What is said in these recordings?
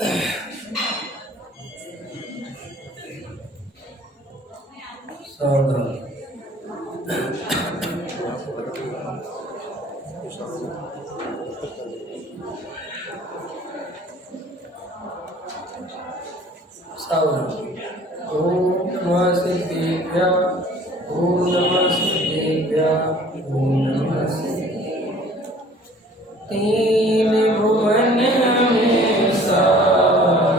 ओम नमः सिद्धेभ्य, ओम नमः सिद्धेभ्य, ओम नमः सिद्धेभ्य। तीन भुवन में सार,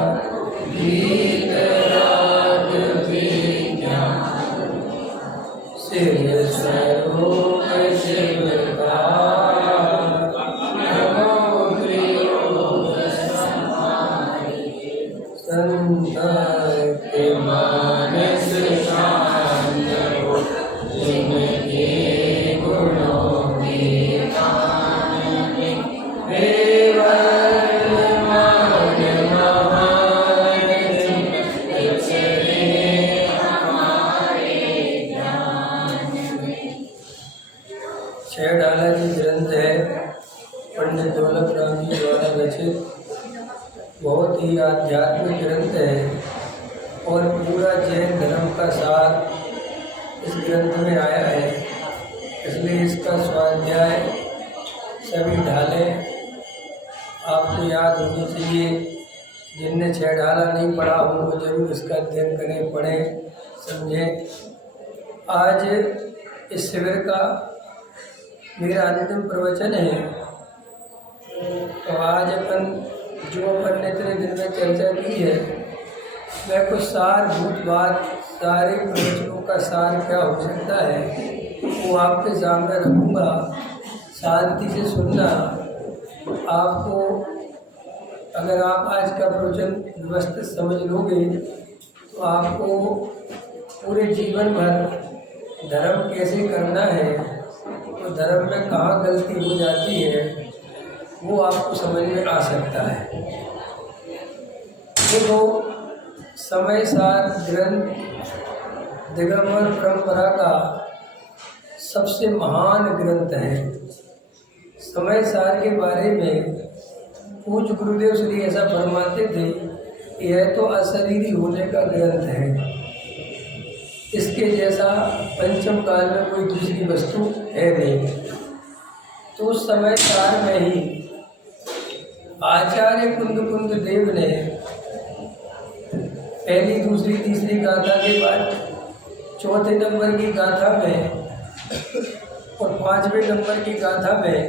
गीत राग विज्ञान, सिर सरोग शिवकार, नमो प्रियो संत के मानस शांत हो, जिनके गुणों के गान में हे वर्तमान महान विचरे हमारे ज्ञान में। शेरडाला जी ग्रंथ है, पंडित दौलत राम जी द्वारा रचित, बहुत ही आध्यात्मिक ग्रंथ है और पूरा जैन धर्म का सार इस ग्रंथ में आया है। इसलिए इसका स्वाध्याय सभी ढालें आपको याद होनी चाहिए। जिनने छह ढाला नहीं पढ़ा हो वो जरूर इसका अध्ययन करें, पढ़ें, समझें। आज इस शिविर का मेरा अंतिम प्रवचन है। तो आज जो अपन ने इतने दिन में चर्चा की है, मैं कुछ सारभूत बात, सारे प्रवचनों का सार क्या हो सकता है वो आपके सामने रखूँगा। शांति से सुनना। आपको अगर आप आज का प्रवचन व्यवस्थित समझ लोगे तो आपको पूरे जीवन भर धर्म कैसे करना है, तो धर्म में कहाँ गलती हो जाती है वो आपको समझ में आ सकता है। देखो, समय सार ग्रंथ दिगंबर परंपरा का सबसे महान ग्रंथ है। समय सार के बारे में पूज्य गुरुदेव श्री ऐसा फरमाते थे, यह तो अशरीरी होने का ग्रंथ है। इसके जैसा पंचम काल में कोई दूसरी वस्तु है नहीं। तो उस समय सार में ही आचार्य कुंद देव ने पहली, दूसरी, तीसरी गाथा के बाद चौथे नंबर की गाथा में और पांचवें नंबर की गाथा में,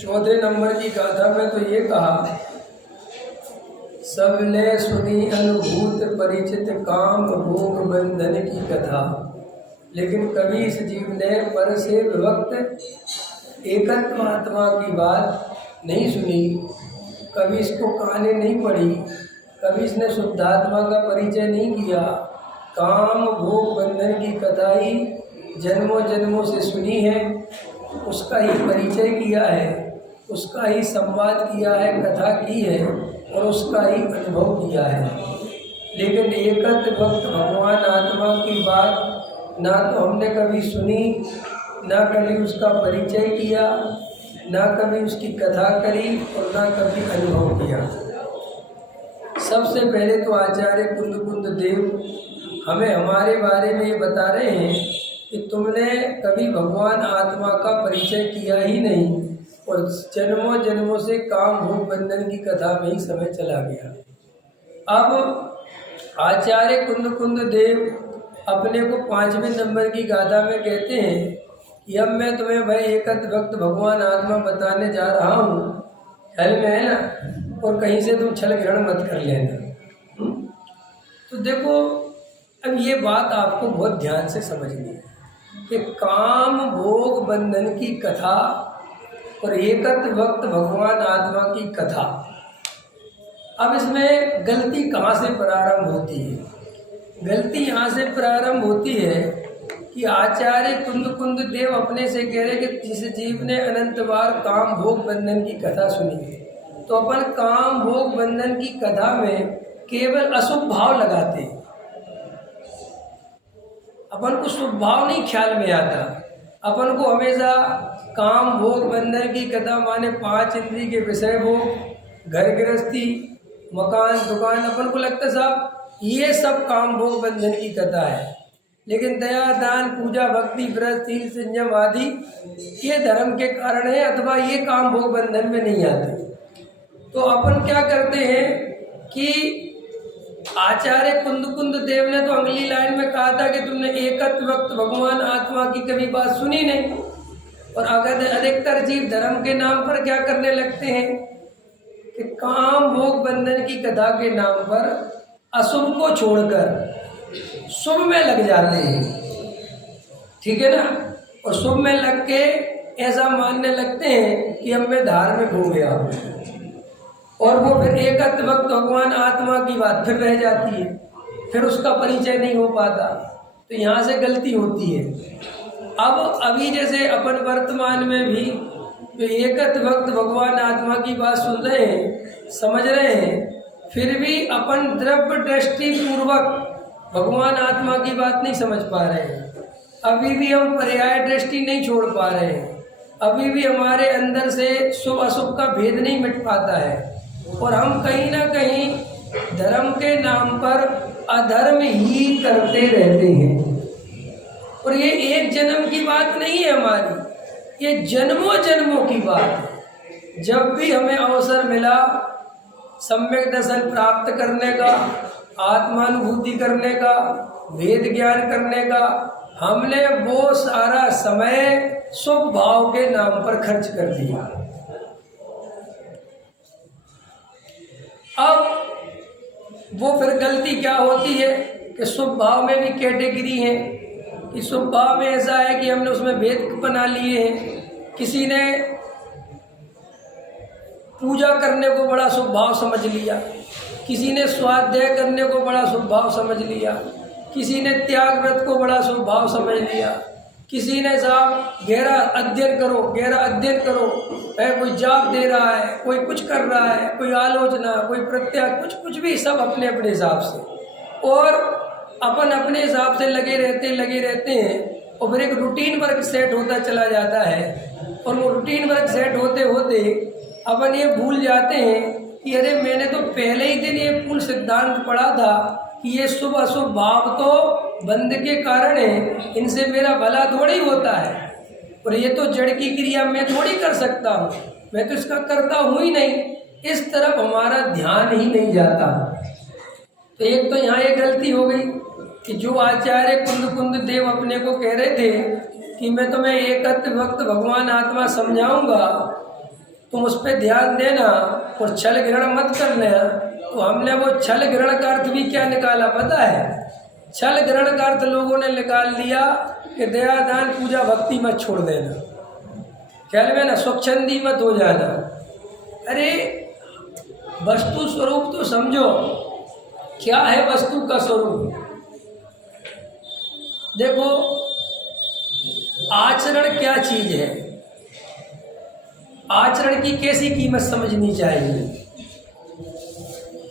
चौथे नंबर की गाथा में तो ये कहा, सबने सुनी अनुभूत परिचित काम भोग बंधन की कथा, लेकिन कभी इस जीव ने पर से विभक्त एकत्व आत्मा की बात नहीं सुनी, कभी इसको कहानी नहीं पढ़ी, कभी इसने शुद्धात्मा का परिचय नहीं किया। काम भोग बंधन की कथा ही जन्मों जन्मों से सुनी है, उसका ही परिचय किया है, उसका ही संवाद किया है, कथा की है और उसका ही अनुभव किया है। लेकिन एकत्र भक्त भगवान आत्मा की बात ना तो हमने कभी सुनी, ना कभी उसका परिचय किया, ना कभी उसकी कथा करी और ना कभी अनुभव किया। सबसे पहले तो आचार्य कुंद देव हमें हमारे बारे में ये बता रहे हैं कि तुमने कभी भगवान आत्मा का परिचय किया ही नहीं और जन्मों जन्मों से काम भोग बंधन की कथा में ही समय चला गया। अब आचार्य कुंद देव अपने को पांचवें नंबर की गाथा में कहते हैं कि अब मैं तुम्हें भाई एकत्र भक्त भगवान आत्मा बताने जा रहा हूँ, ख्याल में है ना, और कहीं से तुम छल ग्रहण मत कर लेना। तो देखो, अब ये बात आपको बहुत ध्यान से समझनी है कि काम भोग बंधन की कथा और एकत्र भक्त भगवान आत्मा की कथा, अब इसमें गलती कहाँ से प्रारंभ होती है? गलती यहाँ से प्रारंभ होती है कि आचार्य कुंद देव अपने से कह रहे कि जिस जीव ने अनंत बार काम भोग बंधन की कथा सुनी है, तो अपन काम भोग बंधन की कथा में केवल अशुभ भाव लगाते हैं। अपन को शुभ भाव नहीं ख्याल में आता। अपन को हमेशा काम भोग बंधन की कथा माने 5 इंद्रिय के विषय भोग, घर गृहस्थी, मकान दुकान, अपन को लगता है साहब ये सब काम भोग बंधन की कथा है। लेकिन दया दान पूजा भक्ति व्रत शील संयम आदि ये धर्म के कारण है, अथवा ये काम भोग बंधन में नहीं आते। तो अपन क्या करते हैं कि आचार्य कुंद देव ने तो अगली लाइन में कहा था कि तुमने एकत्व वक्त भगवान आत्मा की कभी बात सुनी नहीं। और अगर अधिकतर जीव धर्म के नाम पर क्या करने लगते हैं कि काम भोग बंधन की कथा के नाम पर अशुभ को छोड़कर शुभ में लग जाते हैं, ठीक है ना। और शुभ में लग के ऐसा मानने लगते हैं कि अब मैं धार्मिक हो गया, और वो फिर एकत्व वक्त भगवान आत्मा की बात फिर रह जाती है, फिर उसका परिचय नहीं हो पाता। तो यहाँ से गलती होती है। अब अभी जैसे अपन वर्तमान में भी एकत्व वक्त भगवान आत्मा की बात सुन रहे हैं, समझ रहे हैं, फिर भी अपन द्रव्य दृष्टि पूर्वक भगवान आत्मा की बात नहीं समझ पा रहे हैं। अभी भी हम पर्याय दृष्टि नहीं छोड़ पा रहे हैं। अभी भी हमारे अंदर से शुभ अशुभ का भेद नहीं मिट पाता है, और हम कहीं ना कहीं धर्म के नाम पर अधर्म ही करते रहते हैं। और ये एक जन्म की बात नहीं है हमारी, ये जन्मों जन्मों की बात है। जब भी हमें अवसर मिला सम्यक दर्शन प्राप्त करने का, आत्मानुभूति करने का, वेद ज्ञान करने का, हमने वो सारा समय शुभ भाव के नाम पर खर्च कर दिया। अब वो फिर गलती क्या होती है कि शुभ भाव में भी कैटेगरी है कि शुभ भाव में ऐसा है कि हमने उसमें भेद बना लिए हैं। किसी ने पूजा करने को बड़ा शुभ भाव समझ लिया, किसी ने स्वाध्याय करने को बड़ा शुभ भाव समझ लिया, किसी ने त्याग व्रत को बड़ा शुभ भाव समझ लिया, किसी ने साहब गहरा अध्ययन करो, गहरा अध्ययन करो है, कोई जाप दे रहा है, कोई कुछ कर रहा है, कोई आलोचना, कोई प्रत्याग, कुछ भी, सब अपने अपने हिसाब से। और अपन अपने हिसाब से लगे रहते हैं, और फिर एक रूटीन वर्क सेट होता चला जाता है। और वो रूटीन वर्क सेट होते होते अपन ये भूल जाते हैं कि अरे मैंने तो पहले ही दिन ये पूर्ण सिद्धांत पढ़ा था कि ये शुभ अशुभ भाव तो बंध के कारण है, इनसे मेरा भला थोड़ी होता है, और ये तो जड़ की क्रिया मैं थोड़ी कर सकता हूँ, मैं तो इसका करता हूँ ही नहीं। इस तरफ हमारा ध्यान ही नहीं जाता। तो एक तो यहाँ ये गलती हो गई कि जो आचार्य कुंद देव अपने को कह रहे थे कि मैं तुम्हें एकत्व वक्त भगवान आत्मा समझाऊंगा, तुम उस पर ध्यान देना और छल ग्रहण मत करना। तो हमने वो छल ग्रहण का अर्थ भी क्या निकाला पता है? छल ग्रहण का अर्थ लोगों ने निकाल दिया कि दया दान पूजा भक्ति मत छोड़ देना, ख्याल में ना, स्वच्छंदी मत हो जाना। अरे वस्तु स्वरूप तो समझो, क्या है वस्तु का स्वरूप? देखो आचरण क्या चीज है, आचरण की कैसी कीमत समझनी चाहिए।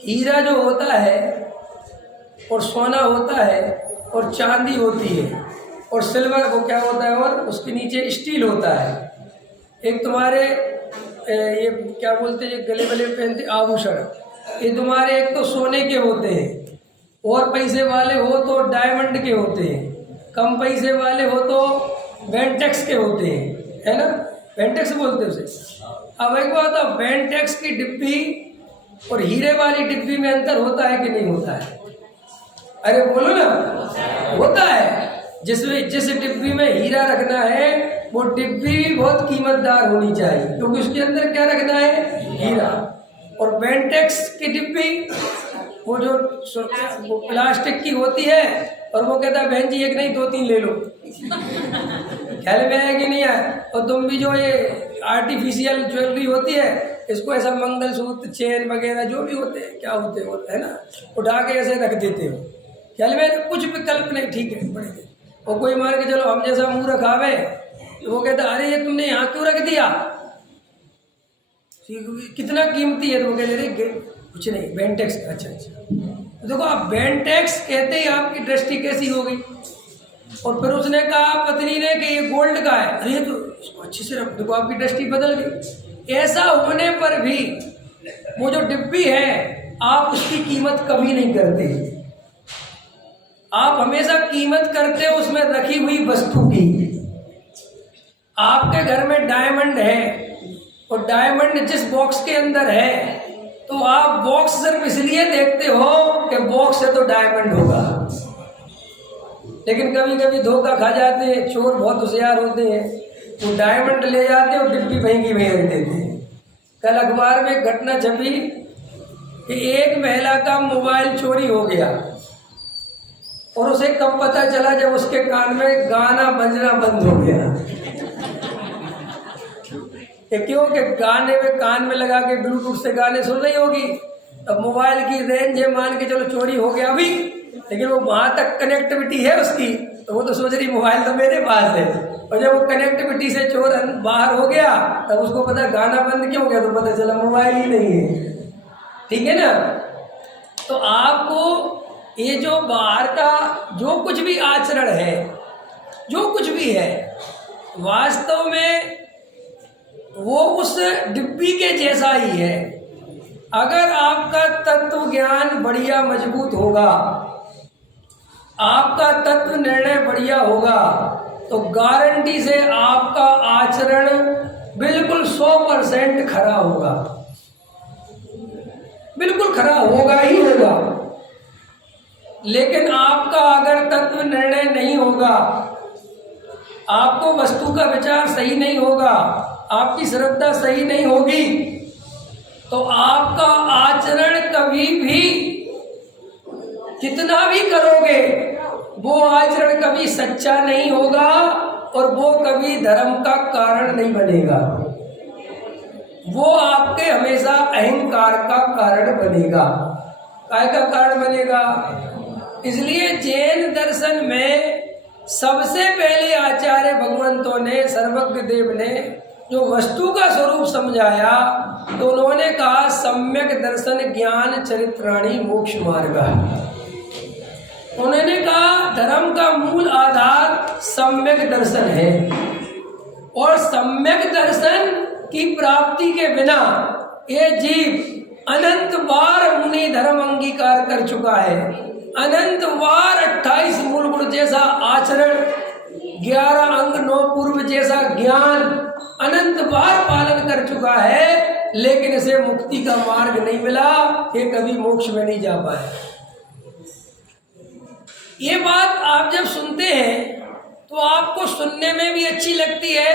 हीरा जो होता है और सोना होता है और चांदी होती है और सिल्वर वो क्या होता है, और उसके नीचे स्टील होता है। एक तुम्हारे ये क्या बोलते हैं, गले गले पहनते आभूषण, ये तुम्हारे एक तो सोने के होते हैं, और पैसे वाले हो तो डायमंड के होते हैं, कम पैसे वाले हो तो बेंटेक्स के होते हैं, है ना, बेंटेक्स बोलते हैं उसे। अब एक बात, बेंटेक्स की डिब्बी और हीरे वाली डिब्बी में अंतर होता है कि नहीं होता है? अरे बोलो ना, होता है। जिसमें जिस डिब्बी में हीरा रखना है वो डिब्बी भी बहुत कीमतदार होनी चाहिए, क्योंकि उसके अंदर क्या रखना है, हीरा। और बेंटेक्स की डिब्बी वो जो वो प्लास्टिक की होती है, और वो कहता है बहन जी एक नहीं 2-3 ले लो। ख्याल में है कि नहीं है? और तुम भी जो ये आर्टिफिशियल ज्वेलरी होती है, इसको ऐसा मंगलसूत्र चेन वगैरह जो भी होते हैं, क्या होते है ना, उठा के ऐसे रख देते हो। ख्याल में कुछ विकल्प नहीं, ठीक है बड़े। और कोई मान के चलो हम जैसा मुंह रखावे तो वो कहता अरे ये तुमने यहाँ क्यों रख दिया, कितना कीमती है? तो वो कहते अरे कुछ नहीं, बेंटेक्स। अच्छा तो देखो आप बेंटेक्स कहते ही आपकी दृष्टि कैसी हो गई। और फिर उसने कहा पत्नी ने कि ये गोल्ड का है, अरे तो इसको अच्छे से रख, देखो आपकी दृष्टि बदल गई। ऐसा होने पर भी वो जो डिब्बी है आप उसकी कीमत कभी नहीं करते। आप हमेशा कीमत करते हो उसमें रखी हुई वस्तु की। आपके घर में डायमंड है और डायमंड जिस बॉक्स के अंदर है, तो आप बॉक्स सिर्फ इसलिए देखते हो कि बॉक्स से तो डायमंड होगा। लेकिन कभी कभी धोखा खा जाते हैं, चोर बहुत होशियार होते हैं, वो डायमंड ले जाते हैं और डिब्बी वहीं की वहीं रख देते हैं। कल अखबार में एक घटना छपी कि एक महिला का मोबाइल चोरी हो गया और उसे कब पता चला, जब उसके कान में गाना बजना बंद हो गया। क्यों कि गाने में कान में लगा के ब्लूटूथ से गाने सुन रही होगी। अब मोबाइल की रेंज है, मान के चलो चोरी हो गया अभी, लेकिन वो वहां तक कनेक्टिविटी है उसकी, तो वो तो सोच रही मोबाइल तो मेरे पास है। और जब वो कनेक्टिविटी से चोर बाहर हो गया तब उसको पता गाना बंद क्यों हो गया, तो पता चला मोबाइल ही नहीं है। ठीक है ना। तो आपको ये जो बाहर का जो कुछ भी आचरण है, जो कुछ भी है, वास्तव में वो उस डिब्बी के जैसा ही है। अगर आपका तत्व ज्ञान बढ़िया मजबूत होगा, आपका तत्व निर्णय बढ़िया होगा, तो गारंटी से आपका आचरण बिल्कुल 100% खरा होगा, बिल्कुल खरा होगा ही होगा। लेकिन आपका अगर तत्व निर्णय नहीं होगा, आपको वस्तु का विचार सही नहीं होगा, आपकी श्रद्धा सही नहीं होगी, तो आपका आचरण कभी भी कितना भी करोगे वो आचरण कभी सच्चा नहीं होगा और वो कभी धर्म का कारण नहीं बनेगा। वो आपके हमेशा अहंकार का कारण बनेगा। काय का कारण बनेगा? इसलिए जैन दर्शन में सबसे पहले आचार्य भगवंतों ने, सर्वज्ञ देव ने जो वस्तु का स्वरूप समझाया, तो उन्होंने कहा सम्यक दर्शन ज्ञान चरित्राणी मोक्ष मार्ग। उन्होंने कहा धर्म का मूल आधार सम्यक दर्शन है, और सम्यक दर्शन की प्राप्ति के बिना ये जीव अनंत बार मुनि धर्म अंगीकार कर चुका है। अनंत बार 28 मूल गुण जैसा आचरण, 11 अंग 9 पूर्व जैसा ज्ञान अनंत बार पालन कर चुका है, लेकिन इसे मुक्ति का मार्ग नहीं मिला, ये कभी मोक्ष में नहीं जा पाए। ये बात आप जब सुनते हैं तो आपको सुनने में भी अच्छी लगती है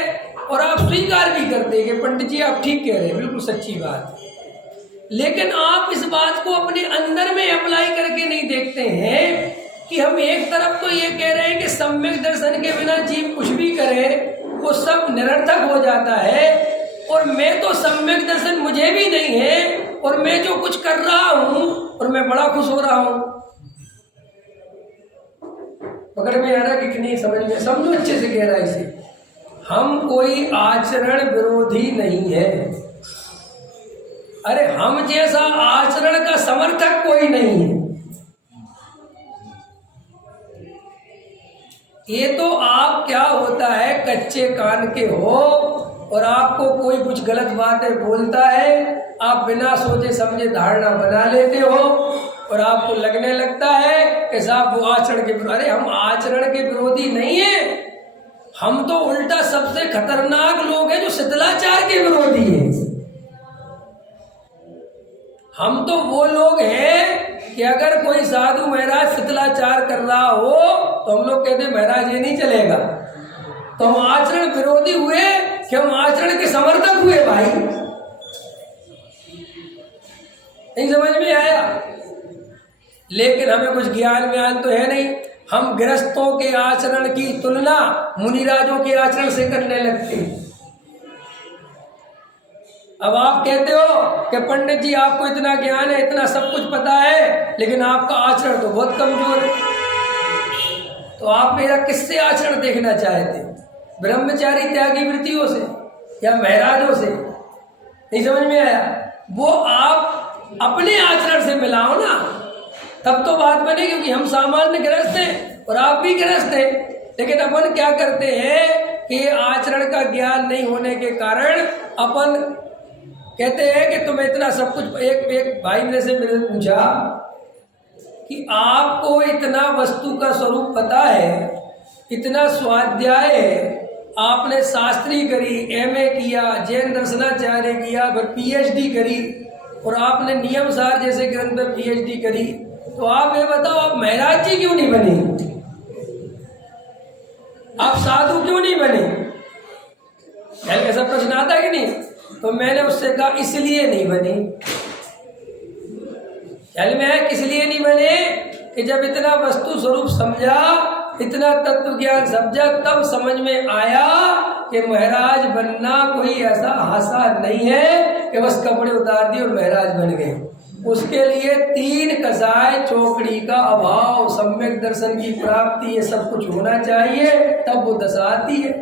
और आप स्वीकार भी करते हैं कि पंडित जी आप ठीक कह रहे हैं, बिल्कुल सच्ची बात। लेकिन आप इस बात को अपने अंदर में अप्लाई करके नहीं देखते हैं कि हम एक तरफ तो ये कह रहे हैं कि सम्यक दर्शन के बिना जीव कुछ भी करे वो सब निरर्थक हो जाता है, और मैं तो सम्यक दर्शन मुझे भी नहीं है और मैं जो कुछ कर रहा हूं और मैं बड़ा खुश हो रहा हूं। पकड़ में आ रहा कि नहीं? समझ में? समझो अच्छे से कह रहा है इसे। हम कोई आचरण विरोधी नहीं है। अरे हम जैसा आचरण का समर्थक कोई नहीं है। ये तो आप क्या होता है, कच्चे कान के हो और आपको कोई कुछ गलत बातें बोलता है, आप बिना सोचे समझे धारणा बना लेते हो और आपको लगने लगता है कि साहब वो आचरण के विरोधी। अरे हम आचरण के विरोधी नहीं है, हम तो उल्टा सबसे खतरनाक लोग हैं जो शिथिलाचार के विरोधी हैं। हम तो वो लोग हैं कि अगर कोई साधु महाराज शिथिलाचार कर रहा हो तो हम लोग कहते महाराज ये नहीं चलेगा, तो हम आचरण विरोधी हुए कि हम आचरण के समर्थक हुए? भाई नहीं समझ में आया। लेकिन हमें कुछ ज्ञान व्यान तो है नहीं, हम गृहस्थों के आचरण की तुलना मुनिराजों के आचरण से करने लगते हैं। अब आप कहते हो कि पंडित जी आपको इतना ज्ञान है, इतना सब कुछ पता है, लेकिन आपका आचरण तो बहुत कमजोर है। तो आप मेरा किससे आचरण देखना चाहते हैं? ब्रह्मचारी त्यागी वृत्तियों से या महाराजों से? नहीं समझ में आया। वो आप अपने आचरण से मिलाओ ना, तब तो बात बने, क्योंकि हम सामान्य गृहस्थ हैं और आप भी गृहस्थ हैं। लेकिन अपन क्या करते हैं कि आचरण का ज्ञान नहीं होने के कारण अपन कहते हैं कि तुम्हें इतना सब कुछ, एक भाई ने से मेरे पूछा कि आपको इतना वस्तु का स्वरूप पता है, इतना स्वाध्याय है, आपने शास्त्री करी, एमए किया, जैन दर्शनाचार्य किया, फिर पीएचडी करी और आपने नियम सार जैसे ग्रंथ पर पीएचडी करी, तो आप ये बताओ आप महाराज जी क्यों नहीं बने, आप साधु क्यों नहीं बने? ऐसा प्रश्न आता है कि नहीं? तो मैंने उससे कहा इसलिए नहीं बने। ख्याल में है इसलिए नहीं बने कि जब इतना वस्तु स्वरूप समझा, इतना तत्व ज्ञान समझा, तब समझ में आया कि महाराज बनना कोई ऐसा आसान नहीं है कि बस कपड़े उतार दिए और महाराज बन गए। उसके लिए 3 कसाय चौकड़ी का अभाव, सम्यक दर्शन की प्राप्ति, ये सब कुछ होना चाहिए, तब वो दशा आती है।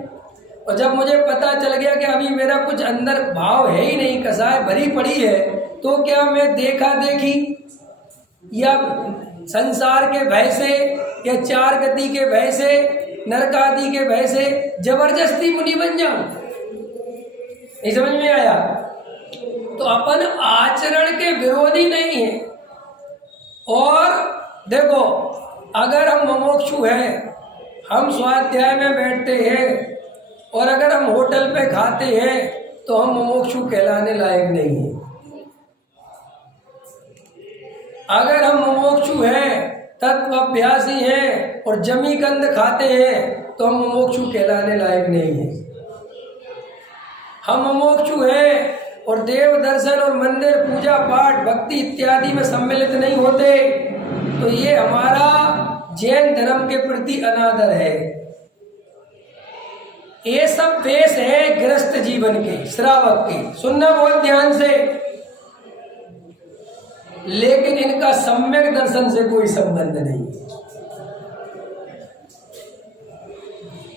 और जब मुझे पता चल गया कि अभी मेरा कुछ अंदर भाव है ही नहीं, कसाय भरी पड़ी है, तो क्या मैं देखा देखी या संसार के भय से या 4 गति के भय से, नरकादि के भय से जबरदस्ती मुनि बन जाऊं? नहीं समझ में आया? तो अपन आचरण के विरोधी नहीं है। और देखो, अगर हम मुमुक्षु हैं, हम स्वाध्याय में बैठते हैं और अगर हम होटल पे खाते हैं तो हम मुमुक्षु कहलाने लायक नहीं है। अगर हम मुमुक्षु हैं, तत्व अभ्यासी हैं और जमी कंद खाते हैं तो हम मुमुक्षु कहलाने लायक नहीं है। हम मुमुक्षु हैं और देव दर्शन और मंदिर पूजा पाठ भक्ति इत्यादि में सम्मिलित नहीं होते तो ये हमारा जैन धर्म के प्रति अनादर है। ये सब वेश है गृहस्थ जीवन के, श्रावक के, सुनना बहुत ध्यान से, लेकिन इनका सम्यक दर्शन से कोई संबंध नहीं।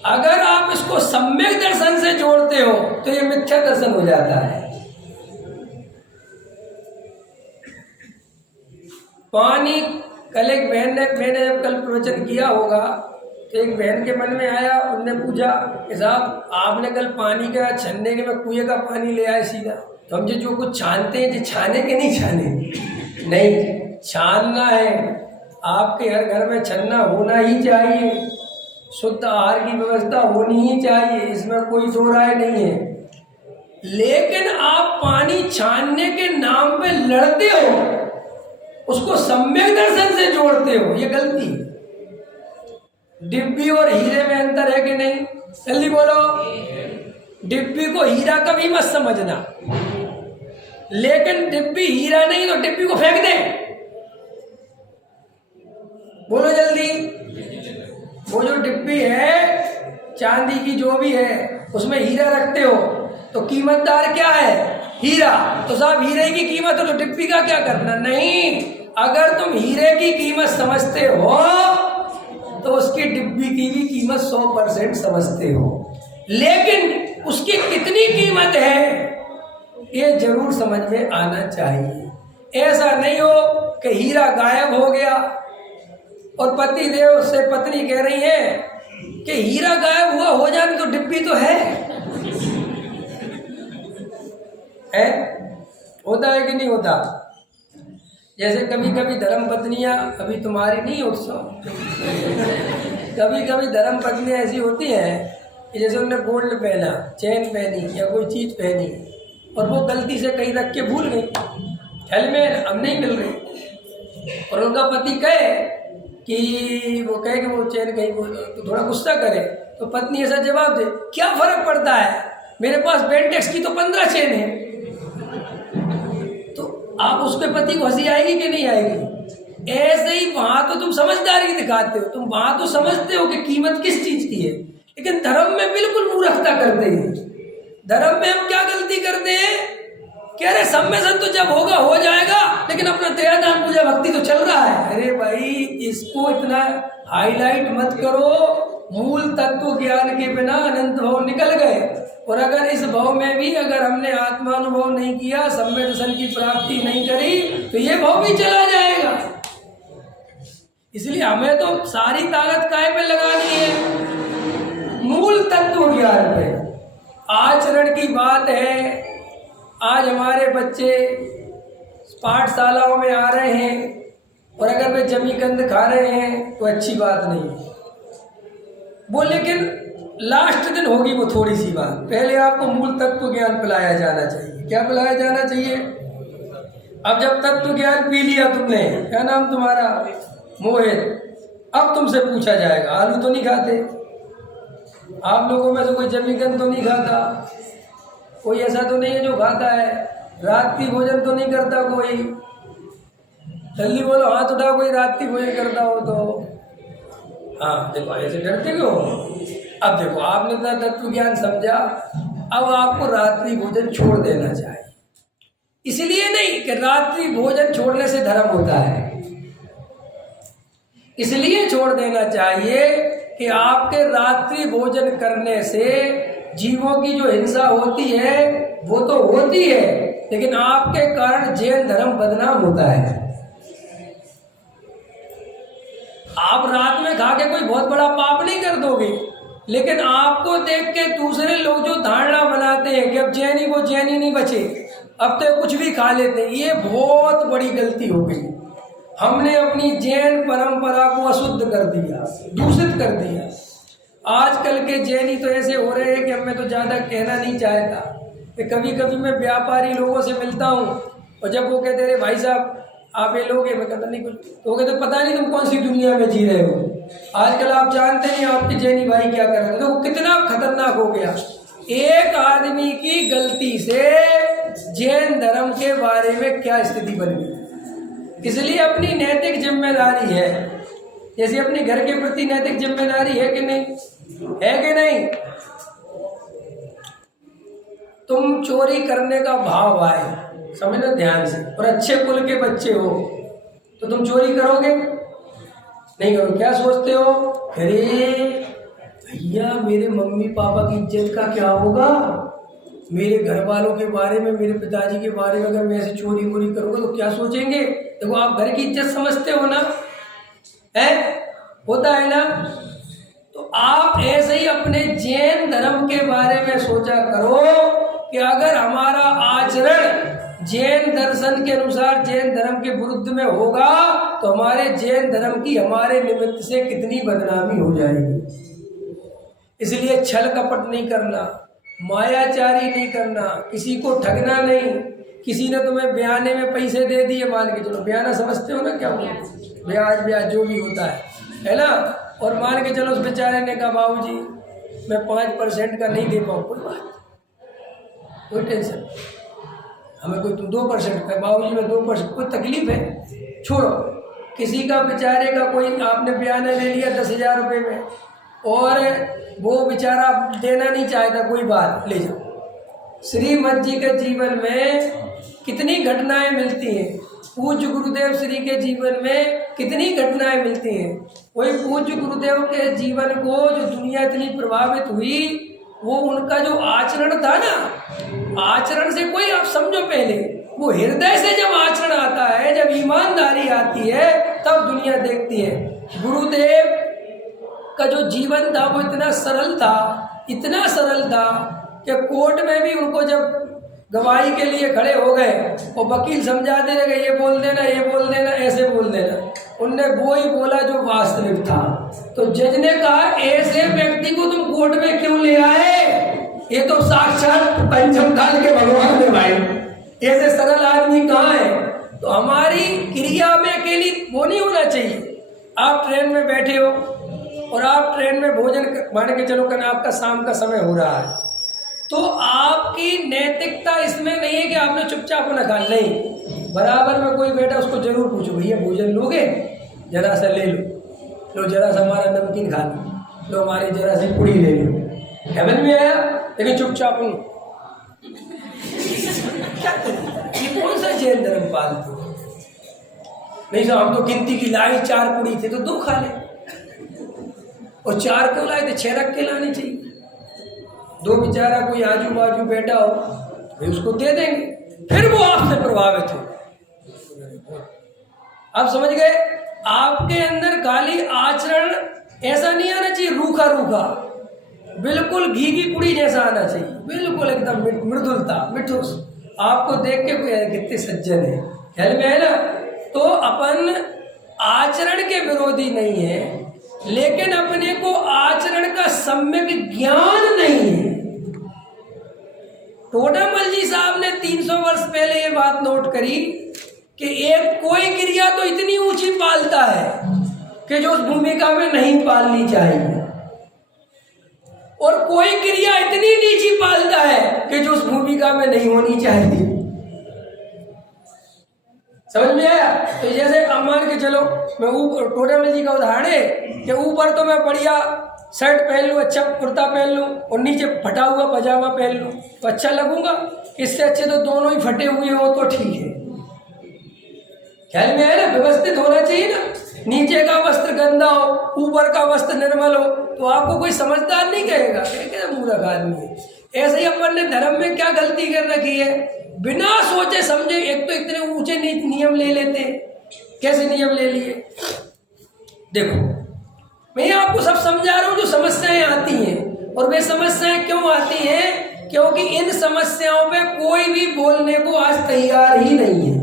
अगर आप इसको सम्यक दर्शन से जोड़ते हो तो ये मिथ्या दर्शन हो जाता है। पानी, कल एक बहन ने, मैंने जब कल प्रवचन किया होगा तो एक बहन के मन में आया, उनने पूछा कि साहब आपने कल पानी का छानने के, मैं कुएं का पानी ले आया सीधा, तो हम जो कुछ छानते हैं, जो छाने के नहीं छाने, नहीं छानना है। आपके हर घर में छन्ना होना ही चाहिए, शुद्ध आहार की व्यवस्था होनी ही चाहिए, इसमें कोई दो राय नहीं है। लेकिन आप पानी छानने के नाम पे लड़ते हो, उसको सम्यक दर्शन से जोड़ते हो, ये गलती है। डिब्बी और हीरे में अंतर है कि नहीं? जल्दी बोलो। डिब्बी को हीरा कभी मत समझना, लेकिन डिब्बी हीरा नहीं तो डिब्बी को फेंक दे। बोलो जल्दी। वो जो डिब्बी है चांदी की जो भी है, उसमें हीरा रखते हो तो कीमतदार क्या है? हीरा। तो साहब हीरे की कीमत हो तो डिब्बी का क्या करना? नहीं, अगर तुम हीरे की कीमत समझते हो तो उसकी डिब्बी की भी कीमत 100% समझते हो, लेकिन उसकी कितनी कीमत है ये जरूर समझ में आना चाहिए। ऐसा नहीं हो कि हीरा गायब हो गया और पति देव से पत्नी कह रही है कि हीरा गायब हुआ, हो जाने तो डिब्बी तो है? होता है कि नहीं होता? जैसे कभी कभी धर्म पत्नियां, अभी तुम्हारी नहीं उत्सव, कभी कभी धर्म पत्नियां ऐसी होती हैं कि जैसे उन्होंने गोल्ड पहना, चेन पहनी या कोई चीज पहनी और वो गलती से कहीं रख के भूल गई, ख्याल में अब नहीं मिल रही, और उनका पति कहे कि वो कहे कि वो चेन कहीं, तो थोड़ा गुस्सा करे तो पत्नी ऐसा जवाब दे, क्या फर्क पड़ता है, मेरे पास बेंटेक्स की तो 15 चेन है। आप उसके पति को हंसी आएगी कि नहीं आएगी? ऐसे ही वहां तो तुम समझदारी दिखाते हो, तुम वहां तो समझते हो कि कीमत किस चीज की है, लेकिन धर्म में बिल्कुल मूर्खता करते हैं। धर्म में हम क्या गलती करते हैं? कह रहे सम्मेलन तो जब होगा हो जाएगा, लेकिन अपना दयादान पूजा भक्ति तो चल रहा है। अरे भाई, इसको इतना हाईलाइट मत करो। मूल तत्व ज्ञान के बिना अनंत भाव निकल गए, और अगर इस भाव में भी अगर हमने आत्मानुभव नहीं किया, सम्यक दर्शन की प्राप्ति नहीं करी, तो ये भाव भी चला जाएगा। इसलिए हमें तो सारी ताकत काय पे लगानी है? मूल तत्व ज्ञान पे। आचरण की बात है, आज हमारे बच्चे पाठशालाओं में आ रहे हैं और अगर वे जमीकंद खा रहे हैं तो अच्छी बात नहीं है वो, लेकिन लास्ट दिन होगी वो थोड़ी सी बात। पहले आपको मूल तत्व ज्ञान पिलाया जाना चाहिए। क्या पिलाया जाना चाहिए? अब जब तत्व ज्ञान पी लिया तुमने, क्या नाम तुम्हारा? मोहित। अब तुमसे पूछा जाएगा आलू तो नहीं खाते? आप लोगों में से कोई जमीकंद तो नहीं खाता? कोई ऐसा तो नहीं है जो खाता है? रात की भोजन तो नहीं करता कोई? जल्दी बोलो, हाथ उठाओ कोई रात की भोजन करता हो तो। हाँ देखो, ऐसे डरते क्यों? अब देखो, आपने तो तत्व ज्ञान समझा, अब आपको रात्रि भोजन छोड़ देना चाहिए। इसलिए नहीं कि रात्रि भोजन छोड़ने से धर्म होता है, इसलिए छोड़ देना चाहिए कि आपके रात्रि भोजन करने से जीवों की जो हिंसा होती है वो तो होती है, लेकिन आपके कारण जैन धर्म बदनाम होता है। आप रात में खा के कोई बहुत बड़ा पाप नहीं कर दोगे, लेकिन आपको देख के दूसरे लोग जो धारणा बनाते हैं कि अब जैनी वो जैनी नहीं बचे, अब तो कुछ भी खा लेते हैं, ये बहुत बड़ी गलती हो गई। हमने अपनी जैन परंपरा को अशुद्ध कर दिया, दूषित कर दिया। आजकल के जैनी तो ऐसे हो रहे हैं कि अब मैं तो ज़्यादा कहना नहीं चाहता कि कभी कभी मैं व्यापारी लोगों से मिलता हूँ और जब वो कहते रहे भाई साहब आप ये लोगे, मैं कहता नहीं कुछ, तो वो कहते पता नहीं तुम कौन सी दुनिया में जी रहे हो। आजकल आप जानते नहीं आपके जैनी भाई क्या कर रहे थे, तो कितना खतरनाक हो गया। एक आदमी की गलती से जैन धर्म के बारे में क्या स्थिति बन गई। इसलिए अपनी नैतिक जिम्मेदारी है, जैसे अपने घर के प्रति नैतिक जिम्मेदारी है कि नहीं, है कि नहीं? तुम चोरी करने का भाव आए, समझना ध्यान से, और अच्छे कुल के बच्चे हो तो तुम चोरी करोगे? नहीं करो। क्या सोचते हो, अरे भैया मेरे मम्मी पापा की इज्जत का क्या होगा, मेरे घर वालों के बारे में, मेरे पिताजी के बारे में अगर मैं ऐसे चोरी वोरी करूँगा तो क्या सोचेंगे? देखो आप घर की इज्जत समझते हो ना, है होता है ना? तो आप ऐसे ही अपने जैन धर्म के बारे में सोचा करो कि अगर हमारा आचरण जैन दर्शन के अनुसार जैन धर्म के विरुद्ध में होगा तो हमारे जैन धर्म की हमारे निमित्त से कितनी बदनामी हो जाएगी। इसलिए छल कपट नहीं करना, मायाचारी नहीं करना, किसी को ठगना नहीं। किसी ने तुम्हें ब्याने में पैसे दे दिए, मान के चलो, ब्याना समझते हो ना क्या हो, ब्याज जो भी होता है ना, और मान के चलो उस बेचारे ने कहा बाबूजी मैं 5% का नहीं दे पाऊँ, कोई बात, कोई टेंशन, हमें कोई तुम 2% का, बाबूजी मैं 2%, कोई तकलीफ है, छोड़ो। किसी का बेचारे का कोई आपने बयाना ले लिया 10,000 रुपये में और वो बेचारा देना नहीं चाहता, कोई बात, ले जाओ। श्रीमद जी के जीवन में कितनी घटनाएं मिलती हैं, पूज्य गुरुदेव श्री के जीवन में कितनी घटनाएं मिलती हैं। वही पूज्य गुरुदेव के जीवन को जो दुनिया इतनी प्रभावित हुई, वो उनका जो आचरण था ना, आचरण से कोई, आप समझो पहले, वो हृदय से जब आचरण आता है, जब ईमानदारी आती है, तब दुनिया देखती है। गुरुदेव का जो जीवन था वो इतना सरल था, इतना सरल था कि कोर्ट में भी उनको जब गवाही के लिए खड़े हो गए और वकील समझाते रहे ये बोल देना, ये बोल देना, ऐसे बोल देना, उनने वो ही बोला जो वास्तविक था। तो जज ने कहा ऐसे व्यक्ति को तुम कोर्ट में क्यों ले आए, ये तो साक्षात पंचम काल के भगवान है भाई, ऐसे सरल आदमी कहाँ है। तो हमारी क्रिया में अकेली वो नहीं होना चाहिए। आप ट्रेन में बैठे हो और आप ट्रेन में भोजन मान के चलो कल आपका शाम का समय हो रहा है, तो आपकी नैतिकता इसमें नहीं है कि आपने चुपचाप ना खा, नहीं, बराबर में कोई बैठा उसको जरूर पूछो भैया भोजन लोगे, जरा सा ले लो जरा सा हमारा नमकीन खा लो हमारी जरा सी पूड़ी ले लो, हेवन में आया लेकिन चुपचाप हूँ। ये कौन सा जैन धर्म पालते हो? नहीं सर हम तो गिनती की लाई 4 पूड़ी थे तो 2 खा ले, और 4 क्यों लाए थे, 6 रख के लानी चाहिए। 2 बेचारा कोई आजू बाजू बैठा हो भाई उसको दे देंगे, फिर वो आपसे प्रभावित हो। आप समझ गए? आपके अंदर खाली आचरण ऐसा नहीं आना चाहिए रूखा रूखा, बिल्कुल घी की पुड़ी जैसा आना चाहिए, बिल्कुल एकदम मृदुलता, मिठुस। आपको देख के कितने सज्जन है, ख्याल में है ना। तो अपन आचरण के विरोधी नहीं है, लेकिन अपने को आचरण का सम्यक ज्ञान नहीं है। टोडामल जी साहब ने 300 वर्ष पहले ये बात नोट करी कि एक कोई क्रिया तो इतनी ऊंची पालता है कि जो उस भूमिका में नहीं पालनी चाहिए, और कोई क्रिया इतनी नीची पालता है कि जो उस भूमिका में नहीं होनी चाहिए। समझ में आया? तो जैसे अब मान के चलो, मैं ऊपर टोडामल जी का उदाहरण है कि ऊपर तो मैं बढ़िया शर्ट पहन लूँ, अच्छा कुर्ता पहन लूँ, और नीचे फटा हुआ पजामा पहन लूँ तो अच्छा लगूंगा। इससे अच्छे तो दोनों ही फटे हुए हो तो ठीक है। ख्याल में है ना? व्यवस्थित होना चाहिए ना। नीचे का वस्त्र गंदा हो, ऊपर का वस्त्र निर्मल हो, तो आपको कोई समझदार नहीं कहेगा, क्या मूर्ख आदमी है। ऐसे ही अपन ने धर्म में क्या गलती कर रखी है, बिना सोचे समझे एक तो इतने ऊंचे नियम ले लेते हैं। कैसे नियम ले लिए? देखो, मैं आपको सब समझा रहा हूं जो समस्याएं आती हैं, और वे समस्याएं क्यों आती हैं? क्योंकि इन समस्याओं पे कोई भी बोलने को आज तैयार ही नहीं है।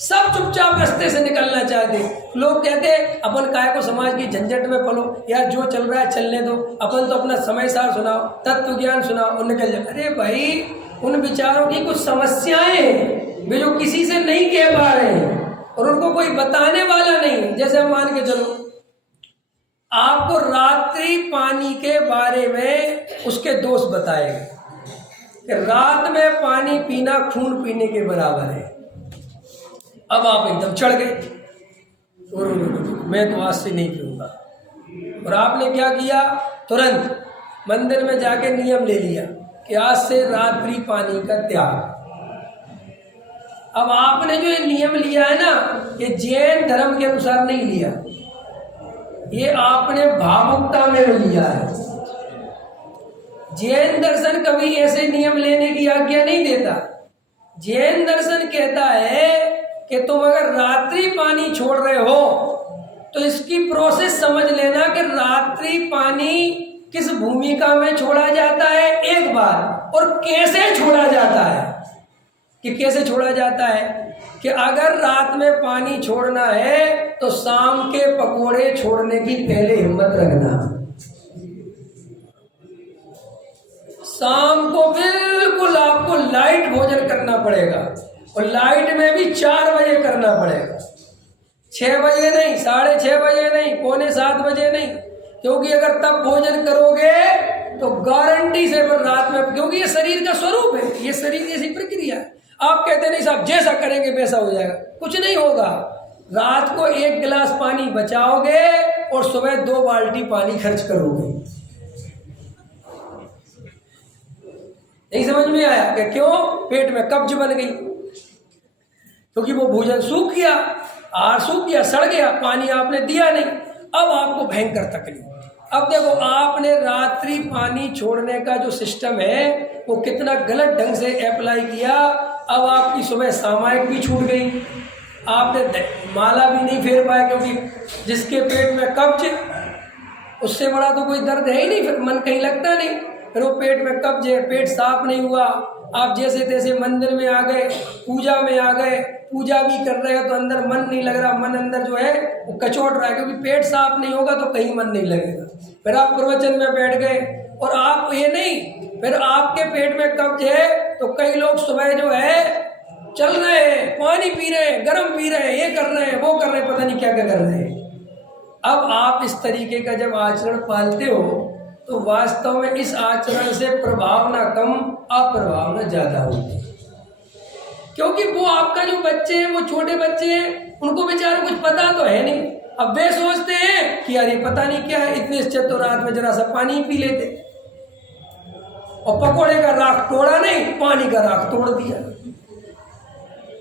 सब चुपचाप रास्ते से निकलना चाहते। लोग कहते हैं अपन काहे को समाज की झंझट में पलो, यार जो चल रहा है चलने दो, अपन तो अपना समय सार सुनाओ, तत्व ज्ञान सुनाओ और निकल जाए। अरे भाई, उन विचारों की कुछ समस्याएं वे जो किसी से नहीं कह पा रहे हैं और उनको कोई बताने वाला नहीं। जैसे हम मान के चलो, आपको रात्रि पानी के बारे में उसके दोष बताएंगे कि रात में पानी पीना खून पीने के बराबर है। अब आप एकदम चढ़ गए, मैं तो आज से नहीं पीऊंगा। और आपने क्या किया? तुरंत मंदिर में जाके नियम ले लिया कि आज से रात्रि पानी का त्याग। अब आपने जो ये नियम लिया है ना, ये जैन धर्म के अनुसार नहीं लिया, ये आपने भावुकता में लिया है। जैन दर्शन कभी ऐसे नियम लेने की आज्ञा नहीं देता। जैन दर्शन कहता है कि तुम अगर रात्रि पानी छोड़ रहे हो तो इसकी प्रोसेस समझ लेना कि रात्रि पानी किस भूमिका में छोड़ा जाता है एक बार, और कैसे छोड़ा जाता है। कि कैसे छोड़ा जाता है कि अगर रात में पानी छोड़ना है तो शाम के पकोड़े छोड़ने की पहले हिम्मत रखना। शाम को बिल्कुल आपको लाइट भोजन करना पड़ेगा, और लाइट में भी 4 बजे करना पड़ेगा। 6 बजे नहीं, 6:30 बजे नहीं, 6:45 बजे नहीं, क्योंकि अगर तब भोजन करोगे तो गारंटी से रात में, क्योंकि ये शरीर का स्वरूप है, ये शरीर की ऐसी प्रक्रिया है। आप कहते नहीं साहब जैसा करेंगे वैसा हो जाएगा, कुछ नहीं होगा। रात को 1 गिलास पानी बचाओगे और सुबह 2 बाल्टी पानी खर्च करोगे। नहीं समझ में आया कि क्यों? पेट में कब्ज बन गई, क्योंकि वो भोजन सूख गया, आहार सूख गया, सड़ गया, पानी आपने दिया नहीं। अब आपको भयंकर तकलीफ। अब देखो, आपने रात्रि पानी छोड़ने का जो सिस्टम है वो कितना गलत ढंग से अप्लाई किया। अब आपकी सुबह सामायिक भी छूट गई, आपने माला भी नहीं फेर पाए, क्योंकि जिसके पेट में कब्ज, उससे बड़ा तो कोई दर्द है ही नहीं, फिर मन कहीं लगता नहीं। फिर वो पेट में कब्ज है, पेट साफ नहीं हुआ, आप जैसे तैसे मंदिर में आ गए, पूजा में आ गए, पूजा भी कर रहे हो तो अंदर मन नहीं लग रहा, मन अंदर जो है वो कचोट रहा है, क्योंकि पेट साफ नहीं होगा तो कहीं मन नहीं लगेगा। फिर आप प्रवचन में बैठ गए और आप ये नहीं, फिर आपके पेट में कब्ज है तो कई लोग सुबह जो है चल रहे हैं, पानी पी रहे हैं, गर्म पी रहे हैं, ये कर रहे हैं, वो कर रहे हैं, पता नहीं क्या क्या कर रहे हैं। अब आप इस तरीके का जब आचरण पालते हो तो वास्तव में इस आचरण से प्रभावना कम, अप्रभावना ज्यादा होती है। क्योंकि वो आपका जो बच्चे हैं, वो छोटे बच्चे हैं, उनको बेचारों कुछ पता तो है नहीं। अब वे सोचते हैं कि यार ये पता नहीं क्या है, इतने अच्छे तो रात में जरा सा पानी पी लेते, और पकोड़े का राख तोड़ा नहीं, पानी का राख तोड़ दिया।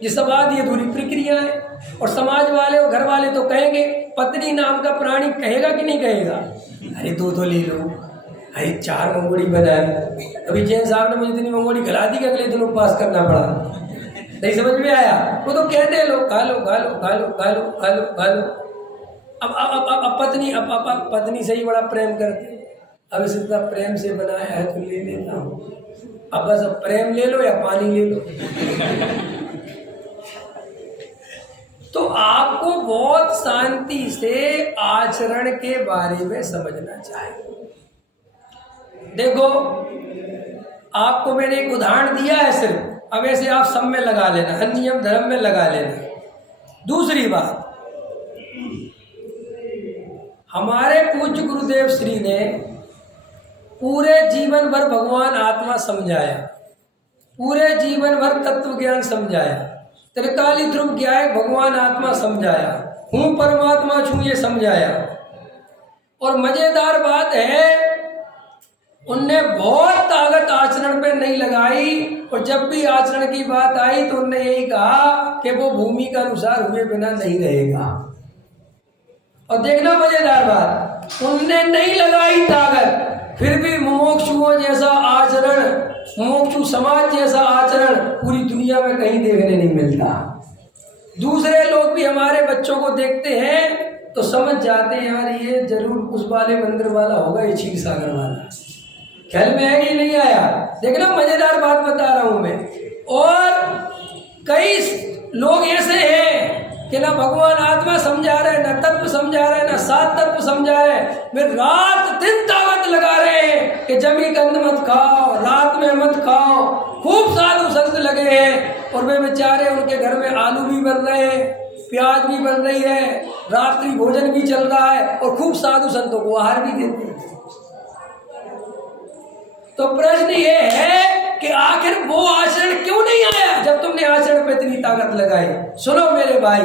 ये सब आधी अधूरी प्रक्रिया है। और समाज वाले और घर वाले तो कहेंगे, पत्नी नाम का प्राणी कहेगा कि नहीं कहेगा, अरे 2 ले लो, अरे 4 मंगोड़ी बनाए। अभी जैन साहब ने मुझे इतनी मंगोड़ी खिला दी कि अगले दिन उपवास करना पड़ा। नहीं समझ में आया? वो तो कहते हैं लोग खा लो खा लो खा लो खा लो खा लो खा लो। अब पत्नी से ही बड़ा प्रेम करते, अब इसे इतना प्रेम से बनाया है तो ले लेता हूँ। अब बस अब प्रेम ले लो या पानी ले लो। तो आपको बहुत शांति से आचरण के बारे में समझना चाहिए। देखो, आपको मैंने एक उदाहरण दिया है सिर्फ, अब ऐसे आप सब में लगा लेना, हर नियम धर्म में लगा लेना। दूसरी बात, हमारे पूज्य गुरुदेव श्री ने पूरे जीवन भर भगवान आत्मा समझाया, पूरे जीवन भर तत्व ज्ञान समझाया, त्रिकाली ध्रुव क्या है भगवान आत्मा समझाया, हूँ परमात्मा छू ये समझाया। और मजेदार बात है, उनने बहुत ताकत आचरण पे नहीं लगाई, और जब भी आचरण की बात आई तो उनने यही कहा कि वो भूमि के अनुसार हुए बिना नहीं रहेगा। और देखना मजेदार बात, उनने नहीं लगाई ताकत, फिर भी मुमुक्षुओं जैसा आचरण, मुमुक्षु समाज जैसा आचरण पूरी दुनिया में कहीं देखने नहीं मिलता। दूसरे लोग भी हमारे बच्चों को देखते हैं तो समझ जाते हैं यार ये जरूर उस वाले मंदिर वाला होगा, ये क्षीर सागर वाला। ख्याल में है कि नहीं आया? देखना मजेदार बात बता रहा हूं मैं। और कई लोग ऐसे हैं कि ना भगवान आत्मा समझा रहे, ना तत्व समझा रहे, ना सात तत्व समझा रहे, वे रात दिन ताकत लगा रहे हैं कि जमी कंद मत खाओ, रात में मत खाओ। खूब साधु संत लगे हैं और वे बेचारे, उनके घर में आलू भी बन रहे हैं, प्याज भी बन रही है, रात्रि भोजन भी चल रहा है, और खूब साधु संतों को आहार भी देते हैं। तो प्रश्न ये है कि आखिर वो आचरण क्यों नहीं आया जब तुमने आचरण पे इतनी ताकत लगाई? सुनो मेरे भाई,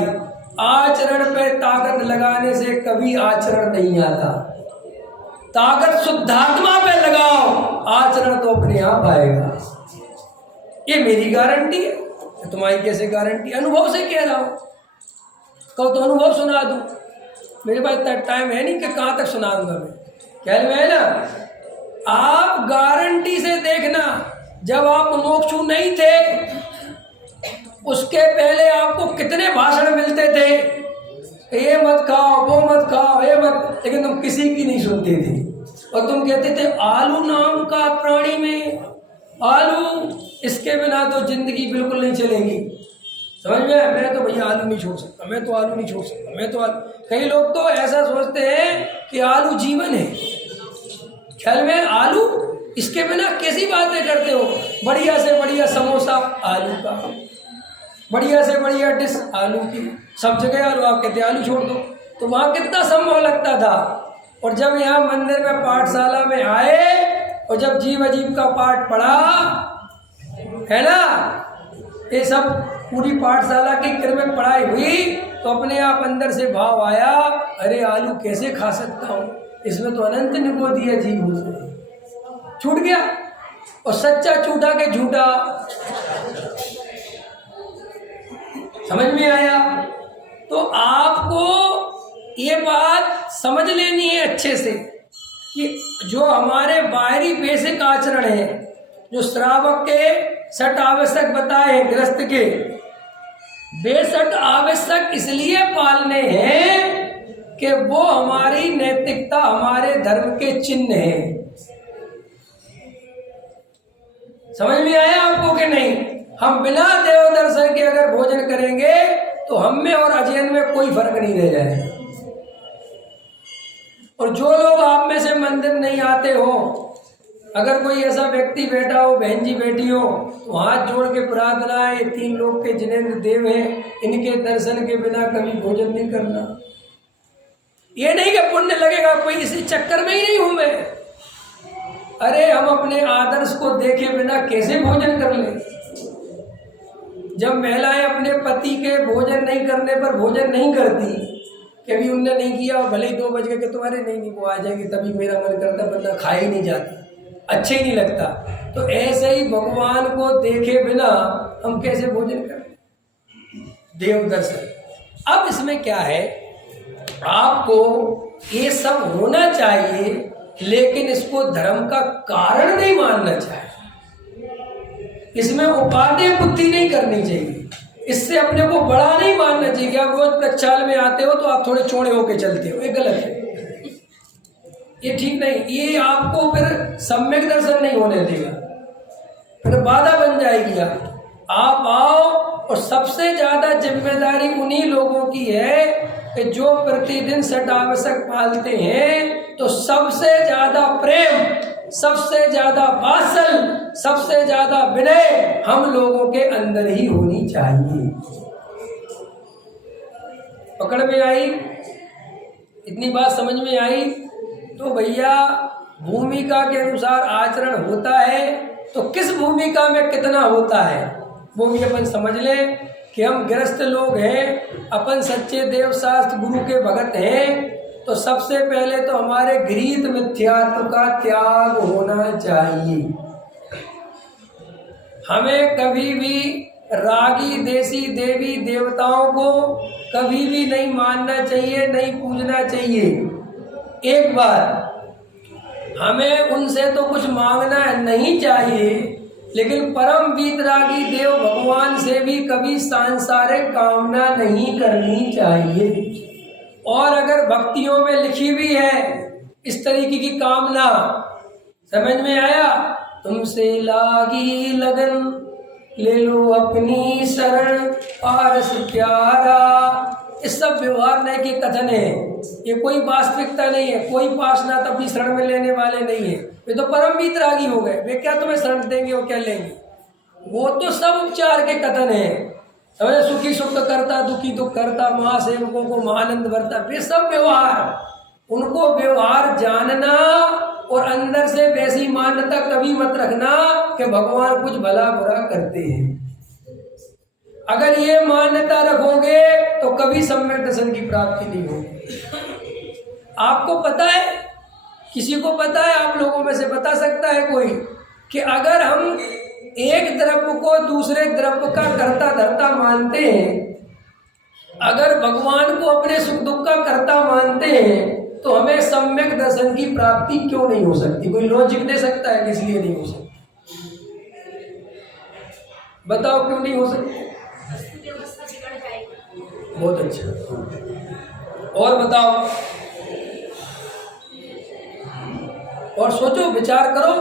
आचरण पे ताकत लगाने से कभी आचरण नहीं आता। ताकत शुद्धात्मा पे लगाओ, आचरण तो अपने आप आएगा। ये मेरी गारंटी है। तुम्हारी कैसे गारंटी? अनुभव से कह रहा हूं। कहो तो अनुभव सुना दूं? मेरे पास इतना टाइम है नहीं कि कहां तक सुना दूंगा मैं। क्या है ना, आप गारंटी से देखना, जब आप मोक्षु नहीं थे उसके पहले आपको कितने भाषण मिलते थे, ये मत खाओ, वो मत खाओ, ये मत, लेकिन तुम किसी की नहीं सुनते थे। और तुम कहते थे आलू नाम का प्राणी में, आलू इसके बिना तो जिंदगी बिल्कुल नहीं चलेगी। समझ में? मैं तो भैया आलू नहीं छोड़ सकता, मैं तो आलू नहीं छोड़ सकता, मैं तो आलू। कई लोग तो ऐसा सोचते हैं कि आलू जीवन है। ख्याल में? आलू, इसके बिना कैसी बातें करते हो? बढ़िया से बढ़िया समोसा आलू का, बढ़िया से बढ़िया डिश आलू की, सब जगह आलू। आप कहते आलू छोड़ दो, तो वहाँ कितना संभव लगता था। और जब यहाँ मंदिर में पाठशाला में आए और जब जीव अजीब का पाठ पढ़ा है ना, ये सब पूरी पाठशाला की क्रमिक पढ़ाई हुई, तो अपने आप अंदर से भाव आया, अरे आलू कैसे खा सकता हूँ, इसमें तो अनंत निगोदी है जीव से। छूट गया। और सच्चा छूटा के झूठा, समझ में आया? तो आपको ये बात समझ लेनी है अच्छे से कि जो हमारे बाहरी बेसिक आचरण है, जो श्रावक के सट आवश्यक बताए हैं, गृहस्थ के बेसट आवश्यक इसलिए पालने हैं कि वो हमारी नैतिकता, हमारे धर्म के चिन्ह हैं। समझ में आया आपको कि नहीं? हम बिना देव दर्शन के अगर भोजन करेंगे तो हम में और अजैन में कोई फर्क नहीं रह जाएगा। और जो लोग आप में से मंदिर नहीं आते हो, अगर कोई ऐसा व्यक्ति बैठा हो, बहन जी बैठी हो, तो हाथ जोड़ के प्रार्थना है, ये 3 लोग के जिनेंद्र देव हैं, इनके दर्शन के बिना कभी भोजन नहीं करना। ये नहीं कि पुण्य लगेगा, कोई इसी चक्कर में ही नहीं हूं मैं। अरे हम अपने आदर्श को देखे बिना कैसे भोजन कर लें? जब महिलाएं अपने पति के भोजन नहीं करने पर भोजन नहीं करती, कभी उनने नहीं किया और भले ही 2 बज गए कि तुम्हारे नहीं वो आ जाएगी तभी मेरा मन करता, वरना खा ही नहीं जाता, अच्छे ही नहीं लगता। तो ऐसे ही भगवान को देखे बिना हम कैसे भोजन करें? देव दर्शन। अब इसमें क्या है, आपको ये सब होना चाहिए, लेकिन इसको धर्म का कारण नहीं मानना चाहिए। इसमें उपादेय बुद्धि नहीं करनी चाहिए, इससे अपने को बड़ा नहीं मानना चाहिए कि आप रोज प्रक्षाल में आते हो तो आप थोड़े चौड़े होके चलते हो, ये गलत है, ये ठीक नहीं। ये आपको फिर सम्यक दर्शन नहीं होने देगा, फिर बाधा बन जाएगी। आप आओ, और सबसे ज्यादा जिम्मेदारी उन्हीं लोगों की है कि जो प्रतिदिन सट आवश्यक पालते हैं, तो सबसे ज्यादा प्रेम, सबसे ज्यादा वात्सल, सबसे ज्यादा विनय हम लोगों के अंदर ही होनी चाहिए। पकड़ में आई? इतनी बात समझ में आई? तो भैया भूमिका के अनुसार आचरण होता है, तो किस भूमिका में कितना होता है वो भी अपन समझ लें कि हम गृहस्थ लोग हैं, अपन सच्चे देव शास्त्र गुरु के भगत हैं, तो सबसे पहले तो हमारे गृहीत मिथ्यात्व का त्याग होना चाहिए। हमें कभी भी रागी देसी देवी देवताओं को कभी भी नहीं मानना चाहिए, नहीं पूजना चाहिए। एक बार हमें उनसे तो कुछ मांगना नहीं चाहिए, लेकिन परम वीतरागी देव भगवान से भी कभी सांसारिक कामना नहीं करनी चाहिए। और अगर भक्तियों में लिखी भी है इस तरीके की कामना, समझ में आया? तुमसे लागी लगन ले लो अपनी शरण पारस प्यारा, इस सब व्यवहार नहीं के कथन है, ये कोई वास्तविकता नहीं है। कोई पार्षनाथ अपनी शरण में लेने वाले नहीं है, वे तो परम वीतरागी हो गए, वे क्या तुम्हें शरण देंगे और क्या लेंगे? वो तो सब उपचार के कथन है, समझे? सुखी सुख करता, दुखी दुख करता, महासेवकों को महानंद भरता, वे सब व्यवहार, उनको व्यवहार जानना और अंदर से वैसी मान्यता कभी मत रखना कि भगवान कुछ भला बुरा करते हैं। अगर ये मान्यता रखोगे तो कभी सम्यक दर्शन की प्राप्ति नहीं होगी। आपको पता है, किसी को पता है, आप लोगों में से बता सकता है कोई कि अगर हम एक द्रव्य को दूसरे द्रव्य का कर्ता धर्ता मानते हैं, अगर भगवान को अपने सुख दुख का कर्ता मानते हैं, तो हमें सम्यक दर्शन की प्राप्ति क्यों नहीं हो सकती? कोई लॉजिक दे सकता है किस लिए नहीं हो सकती? बताओ क्यों नहीं हो सकती? बहुत अच्छा, और बताओ, और सोचो, विचार करो,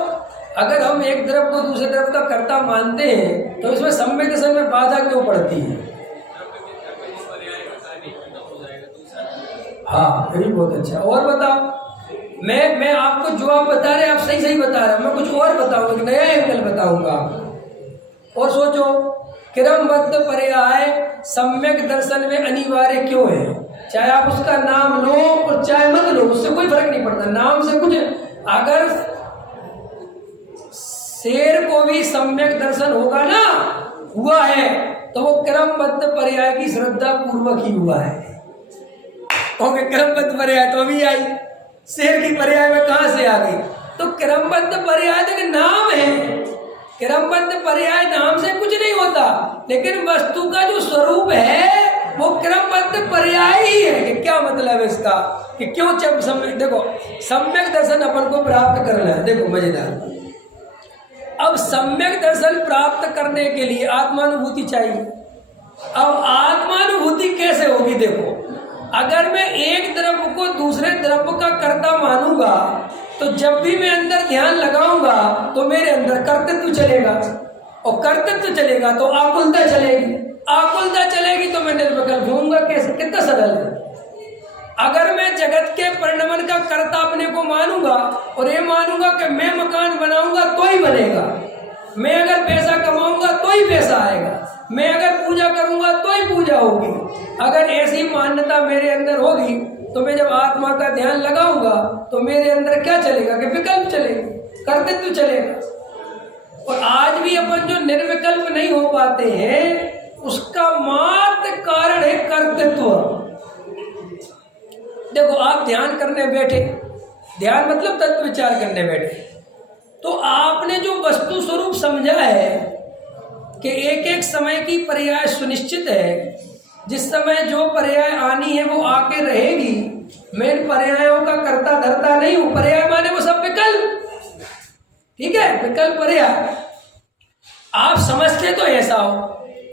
अगर हम एक द्रव्य को दूसरे द्रव्य का कर्ता मानते हैं तो इसमें सम्यक दर्शन में बाधा क्यों पड़ती है? हाँ, ये भी बहुत अच्छा। और बताओ, मैं आपको जो आप बता रहे हैं आप सही सही बता रहे हैं, मैं कुछ और बताऊंगा, नया एंगल बताऊंगा आपको। और सोचो, क्रमबद्ध पर्याय सम्यक दर्शन में अनिवार्य क्यों है? चाहे आप उसका नाम लो और चाहे मत लो, उससे कोई फर्क नहीं पड़ता, नाम से कुछ। अगर शेर को भी सम्यक दर्शन होगा ना, हुआ है, तो वो क्रमबद्ध पर्याय की श्रद्धा पूर्वक ही हुआ है। और क्रमबद्ध पर्याय तो अभी आई, शेर की पर्याय में कहां से आ गई? तो क्रमबद्ध पर्याय तो नाम है, क्रमबद्ध पर्याय नाम से कुछ नहीं होता, लेकिन वस्तु का जो स्वरूप है वो क्रमबद्ध पर्याय ही है। कि क्या मतलब है इसका कि क्यों देखो, सम्यक दर्शन अपन को प्राप्त करना है। देखो मजेदार, अब सम्यक दर्शन प्राप्त करने के लिए आत्मानुभूति चाहिए। अब आत्मानुभूति कैसे होगी? देखो, अगर मैं एक द्रव्य को दूसरे द्रव्य का कर्ता मानूंगा, तो जब भी मैं अंदर ध्यान लगाऊंगा तो मेरे अंदर कर्तृत्व चलेगा, और कर्तृत्व चलेगा तो आकुलता चलेगी, आकुलता चलेगी तो मैं निर्विकल्प होऊंगा। कैसे? कितना सरल है। अगर मैं जगत के परिणमन का कर्ता अपने को मानूंगा और ये मानूंगा कि मैं मकान बनाऊंगा तो ही बनेगा, मैं अगर पैसा कमाऊंगा तो ही पैसा आएगा, मैं अगर पूजा करूंगा तो ही पूजा होगी, अगर ऐसी मान्यता मेरे अंदर होगी तो मैं जब आत्मा का ध्यान लगाऊंगा तो मेरे अंदर क्या चलेगा? कि विकल्प चलेगा, कर्तृत्व चलेगा। और आज भी अपन जो निर्विकल्प नहीं हो पाते हैं उसका मात्र कारण है कर्तृत्व। देखो, आप ध्यान करने बैठे, ध्यान मतलब तत्व विचार करने बैठे, तो आपने जो वस्तु स्वरूप समझा है कि एक एक समय की पर्याय सुनिश्चित है, जिस समय जो पर्याय आनी है वो आके रहेगी, मैं इन पर्यायों का कर्ता धर्ता नहीं हूं। पर्याय माने वो सब विकल्प, ठीक है, विकल्प पर्याय। आप समझते तो ऐसा हो,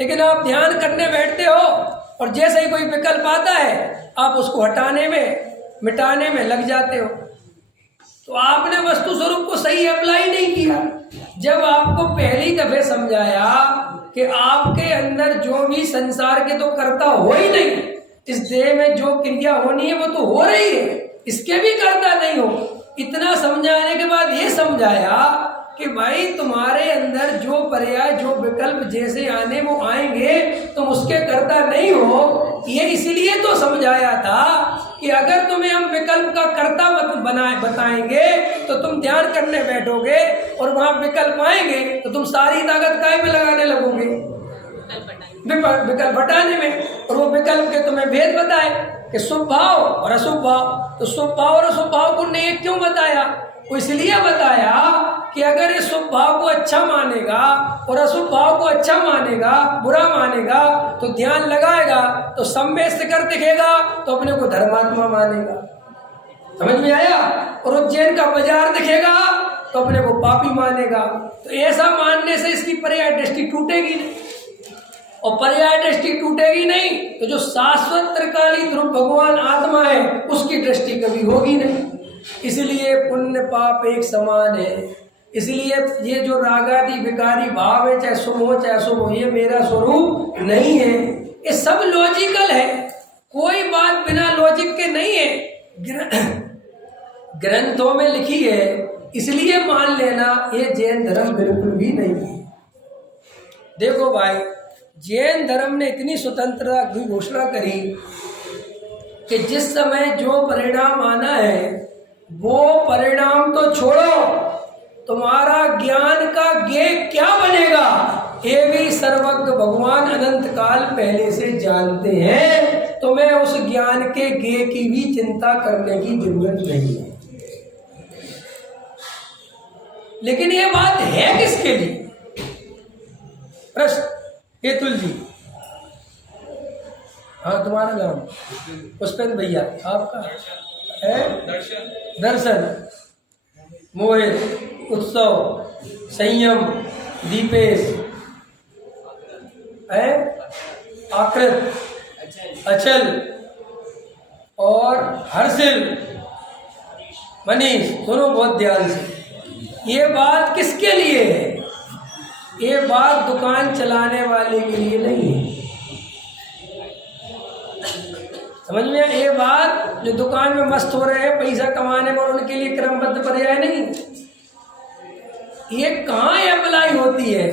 लेकिन आप ध्यान करने बैठते हो और जैसे ही कोई विकल्प आता है आप उसको हटाने में, मिटाने में लग जाते हो। तो आपने वस्तु स्वरूप को सही अप्लाई नहीं किया। जब आपको पहली दफे समझाया कि आपके अंदर जो भी संसार के तो कर्ता हो ही नहीं, इस देह में जो क्रिया होनी है वो तो हो रही है, इसके भी कर्ता नहीं हो, इतना समझाने के बाद ये समझाया कि भाई तुम्हारे अंदर जो पर्याय जो विकल्प जैसे आने वो आएंगे, तुम उसके कर्ता नहीं हो। ये इसलिए तो समझाया था कि अगर तुम्हें हम विकल्प का कर्ता बताएंगे तो तुम ध्यान करने बैठोगे और वहां विकल्प आएंगे तो तुम सारी ताकत काय में लगाने लगोगे, विकल्प हटाने में। और वो विकल्प के तुम्हें भेद बताए कि शुभ भाव और अशुभ भाव। तो शुभ भाव और अशुभ भाव को ने क्यों बताया? वो इसलिए बताया कि अगर इस शुभ भाव को अच्छा मानेगा और अशुभ भाव को अच्छा मानेगा, बुरा मानेगा, तो ध्यान लगाएगा तो सम्य शिखर दिखेगा तो अपने को धर्मात्मा मानेगा। समझ में आया? और उज्जैन का बाजार दिखेगा तो अपने को पापी मानेगा। तो ऐसा मानने से इसकी पर्याय दृष्टि टूटेगी नहीं, और पर्याय दृष्टि टूटेगी नहीं तो जो शाश्वत त्रिकाली ध्रुव भगवान आत्मा है उसकी दृष्टि कभी होगी नहीं। इसलिए पुण्य पाप एक समान है। इसलिए ये जो रागादि विकारी भाव है, चाहे शुभ हो चाहे अशुभ हो, ये मेरा स्वरूप नहीं है। ये सब लॉजिकल है, कोई बात बिना लॉजिक के नहीं है, ग्रंथों में लिखी है, इसलिए मान लेना ये जैन धर्म बिल्कुल भी नहीं है। देखो भाई, जैन धर्म ने इतनी स्वतंत्रता की घोषणा करी कि जिस समय जो परिणाम आना है वो परिणाम तो छोड़ो, तुम्हारा ज्ञान का ज्ञ क्या बनेगा ये भी सर्वज्ञ भगवान अनंत काल पहले से जानते हैं। तुम्हें उस ज्ञान के ज्ञ की भी चिंता करने की जरूरत नहीं है। लेकिन ये बात है किसके लिए? प्रश्न हेतुल जी। हाँ, तुम्हारा नाम? पुष्पेंद्र भैया। आपका है? दर्शन, मोहित, उत्सव, संयम, दीपेश है, आकृत, अचल और हर्षिल, मनीष। सुनो बहुत ध्यान से, ये बात किसके लिए है? ये बात दुकान चलाने वाले के लिए नहीं है। समझ में? ये बात जो दुकान में मस्त हो रहे हैं पैसा कमाने में, उनके लिए क्रमबद्ध पर्याय नहीं। ये कहाँ अप्लाई होती है?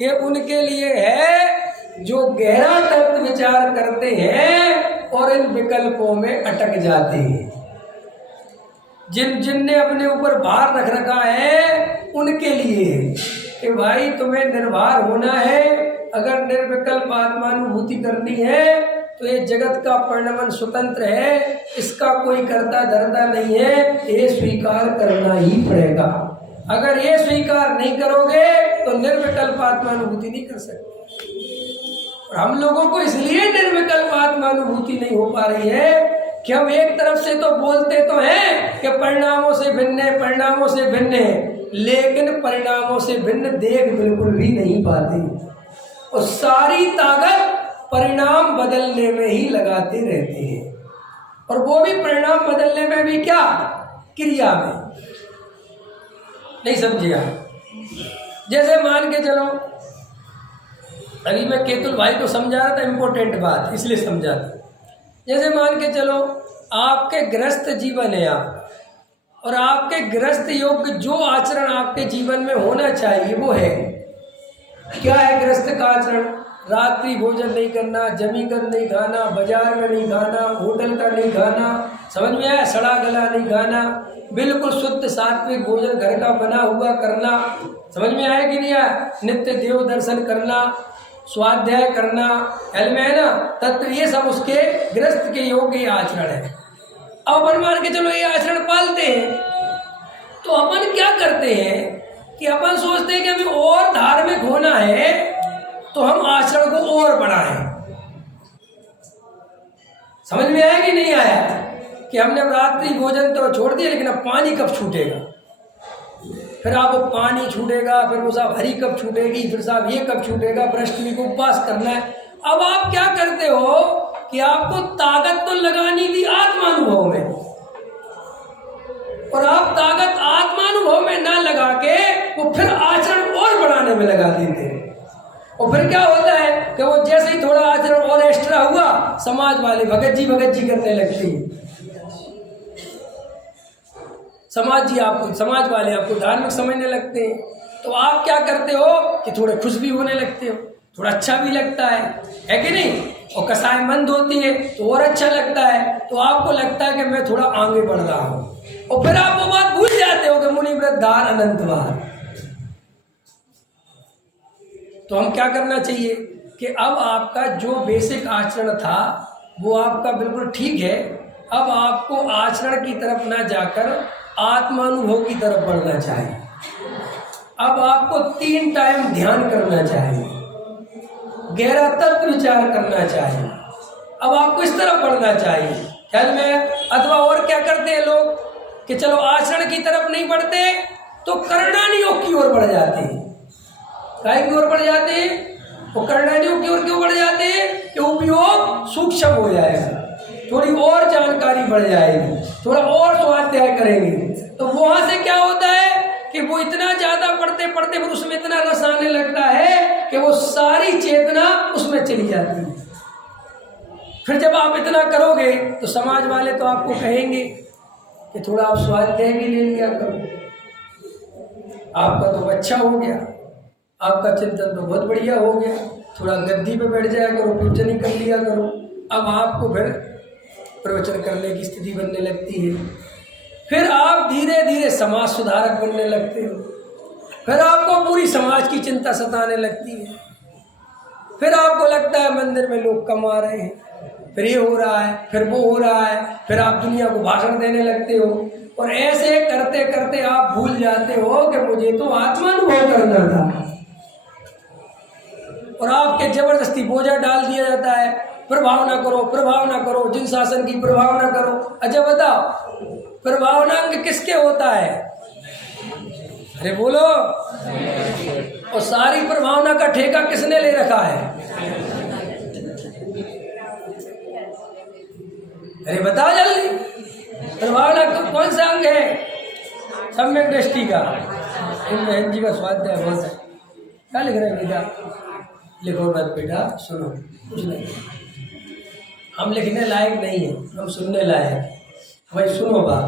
ये उनके लिए है जो गहरा तर्क विचार करते हैं और इन विकल्पों में अटक जाते हैं। जिनने अपने ऊपर भार रख रखा है उनके लिए कि भाई तुम्हें निर्भर होना है, अगर निर्विकल्प आत्मानुभूति करनी है तो ये जगत का परिणमन स्वतंत्र है, इसका कोई कर्ता धर्ता नहीं है, ये स्वीकार करना ही पड़ेगा। अगर ये स्वीकार नहीं करोगे तो निर्विकल्प आत्मानुभूति नहीं कर सकते। और हम लोगों को इसलिए निर्विकल्प आत्मानुभूति नहीं हो पा रही है कि हम एक तरफ से तो बोलते तो हैं कि परिणामों से भिन्न है, परिणामों से भिन्न है, लेकिन परिणामों से भिन्न देख बिल्कुल भी नहीं पाते और सारी ताकत परिणाम बदलने में ही लगाते रहते हैं। और वो भी परिणाम बदलने में भी क्या? क्रिया में। नहीं समझे आप? जैसे मान के चलो, अभी मैं केतुल भाई को समझा रहा था, इम्पोर्टेंट बात इसलिए समझा था। जैसे मान के चलो आपके गृहस्थ जीवन है आप, और आपके गृहस्थ योग्य जो आचरण आपके जीवन में होना चाहिए वो है। क्या है गृहस्थ का आचरण? रात्रि भोजन नहीं करना, जमी कर नहीं खाना, बाजार में नहीं खाना, होटल का नहीं खाना, समझ में आया? सड़ा गला नहीं खाना, बिल्कुल शुद्ध सात्विक भोजन घर का बना हुआ करना, समझ में आया कि नहीं आया? नित्य देव दर्शन करना, स्वाध्याय करना, हेल में है ना तत्व, ये सब उसके गृहस्थ के योग्य आचरण है। अब अपन मान के चलो ये आचरण पालते हैं तो अपन क्या करते हैं कि अपन सोचते हैं कि हमें और धार्मिक होना है तो हम आचरण को और बढ़ाएं। समझ में आया कि नहीं आया? कि हमने रात्रि भोजन तो छोड़ दिया, लेकिन अब पानी कब छूटेगा? फिर आप पानी छूटेगा, फिर वो साहब हरी कब छूटेगी, फिर साहब ये कब छूटेगा, अष्टमी को उपवास करना है। अब आप क्या करते हो कि आपको ताकत तो लगानी थी आत्मानुभव में, और आप ताकत आत्मानुभव में ना लगा के वो फिर आचरण और बढ़ाने में लगा देते हैं। और फिर क्या होता है कि वो जैसे ही थोड़ा आचरण और एक्स्ट्रा हुआ, समाज वाले भगत जी करने लगते हैं। समाज वाले आपको धार्मिक समझने लगते हैं। तो आप क्या करते हो कि थोड़े खुश भी होने लगते हो, थोड़ा अच्छा भी लगता है कि नहीं। और कसाई मंद होती है तो और अच्छा लगता है, तो आपको लगता है कि मैं थोड़ा आगे बढ़ रहा हूँ। और फिर आप वो बात भूल जाते हो कि मुनि वृद्धार अनंतवार। तो हम क्या करना चाहिए कि अब आपका जो बेसिक आचरण था वो आपका बिल्कुल ठीक है। अब आपको आचरण की तरफ ना जाकर आत्मानुभव की तरफ बढ़ना चाहिए। अब आपको 3 टाइम ध्यान करना चाहिए, गहरा तत्व विचार करना चाहिए। अब आपको इस तरफ बढ़ना चाहिए ख्याल में। अथवा और क्या करते हैं लोग कि चलो आचरण की तरफ नहीं बढ़ते तो करणानियों की ओर बढ़ जाते हैं। काय की ओर बढ़ जाते हैं? वो करणानियों की ओर क्यों बढ़ जाते हैं कि उपयोग सूक्ष्म हो जाएगा, थोड़ी और जानकारी बढ़ जाएगी, थोड़ा और स्वाध्याय करेंगे। तो वहां से क्या होता है कि वो इतना ज्यादा पढ़ते पढ़ते फिर उसमें इतना रस आने लगता है कि वो सारी चेतना उसमें चली जाती है। फिर जब आप इतना करोगे तो समाज वाले तो आपको कहेंगे कि थोड़ा आप स्वाध्याय भी ले लिया करो, आपका तो अच्छा हो गया, आपका चिंतन तो बहुत बढ़िया हो गया, थोड़ा गद्दी पे बैठ जाया करो, प्रवचन कर लिया करो। अब आपको फिर प्रवचन करने की स्थिति बनने लगती है। फिर आप धीरे धीरे समाज सुधारक बनने लगते हो। फिर आपको पूरी समाज की चिंता सताने लगती है। फिर आपको लगता है मंदिर में लोग कम आ रहे हैं, फिर ये हो रहा है, फिर वो हो रहा है, फिर आप दुनिया को भाषण देने लगते हो। और ऐसे करते करते आप भूल जाते हो कि मुझे तो आत्मानुभव करना था। और आपके जबरदस्ती बोझा डाल दिया जाता है, प्रभाव ना करो, जिन शासन की प्रभाव ना करो। अच्छा बताओ, प्रभावनांग किसके होता है? अरे बोलो। और सारी प्रभावना का ठेका किसने ले रखा है? अरे बताओ जल्दी, प्रभावना कौन सा अंग है? सम्यक दृष्टि का। इन बहन जी का स्वाध्याय बहुत है। क्या लिख रहे हैं बेटा? लिखो मत बेटा, सुनो, कुछ नहीं, हम लिखने लायक नहीं है, हम सुनने लायक है। भाई सुनो बात,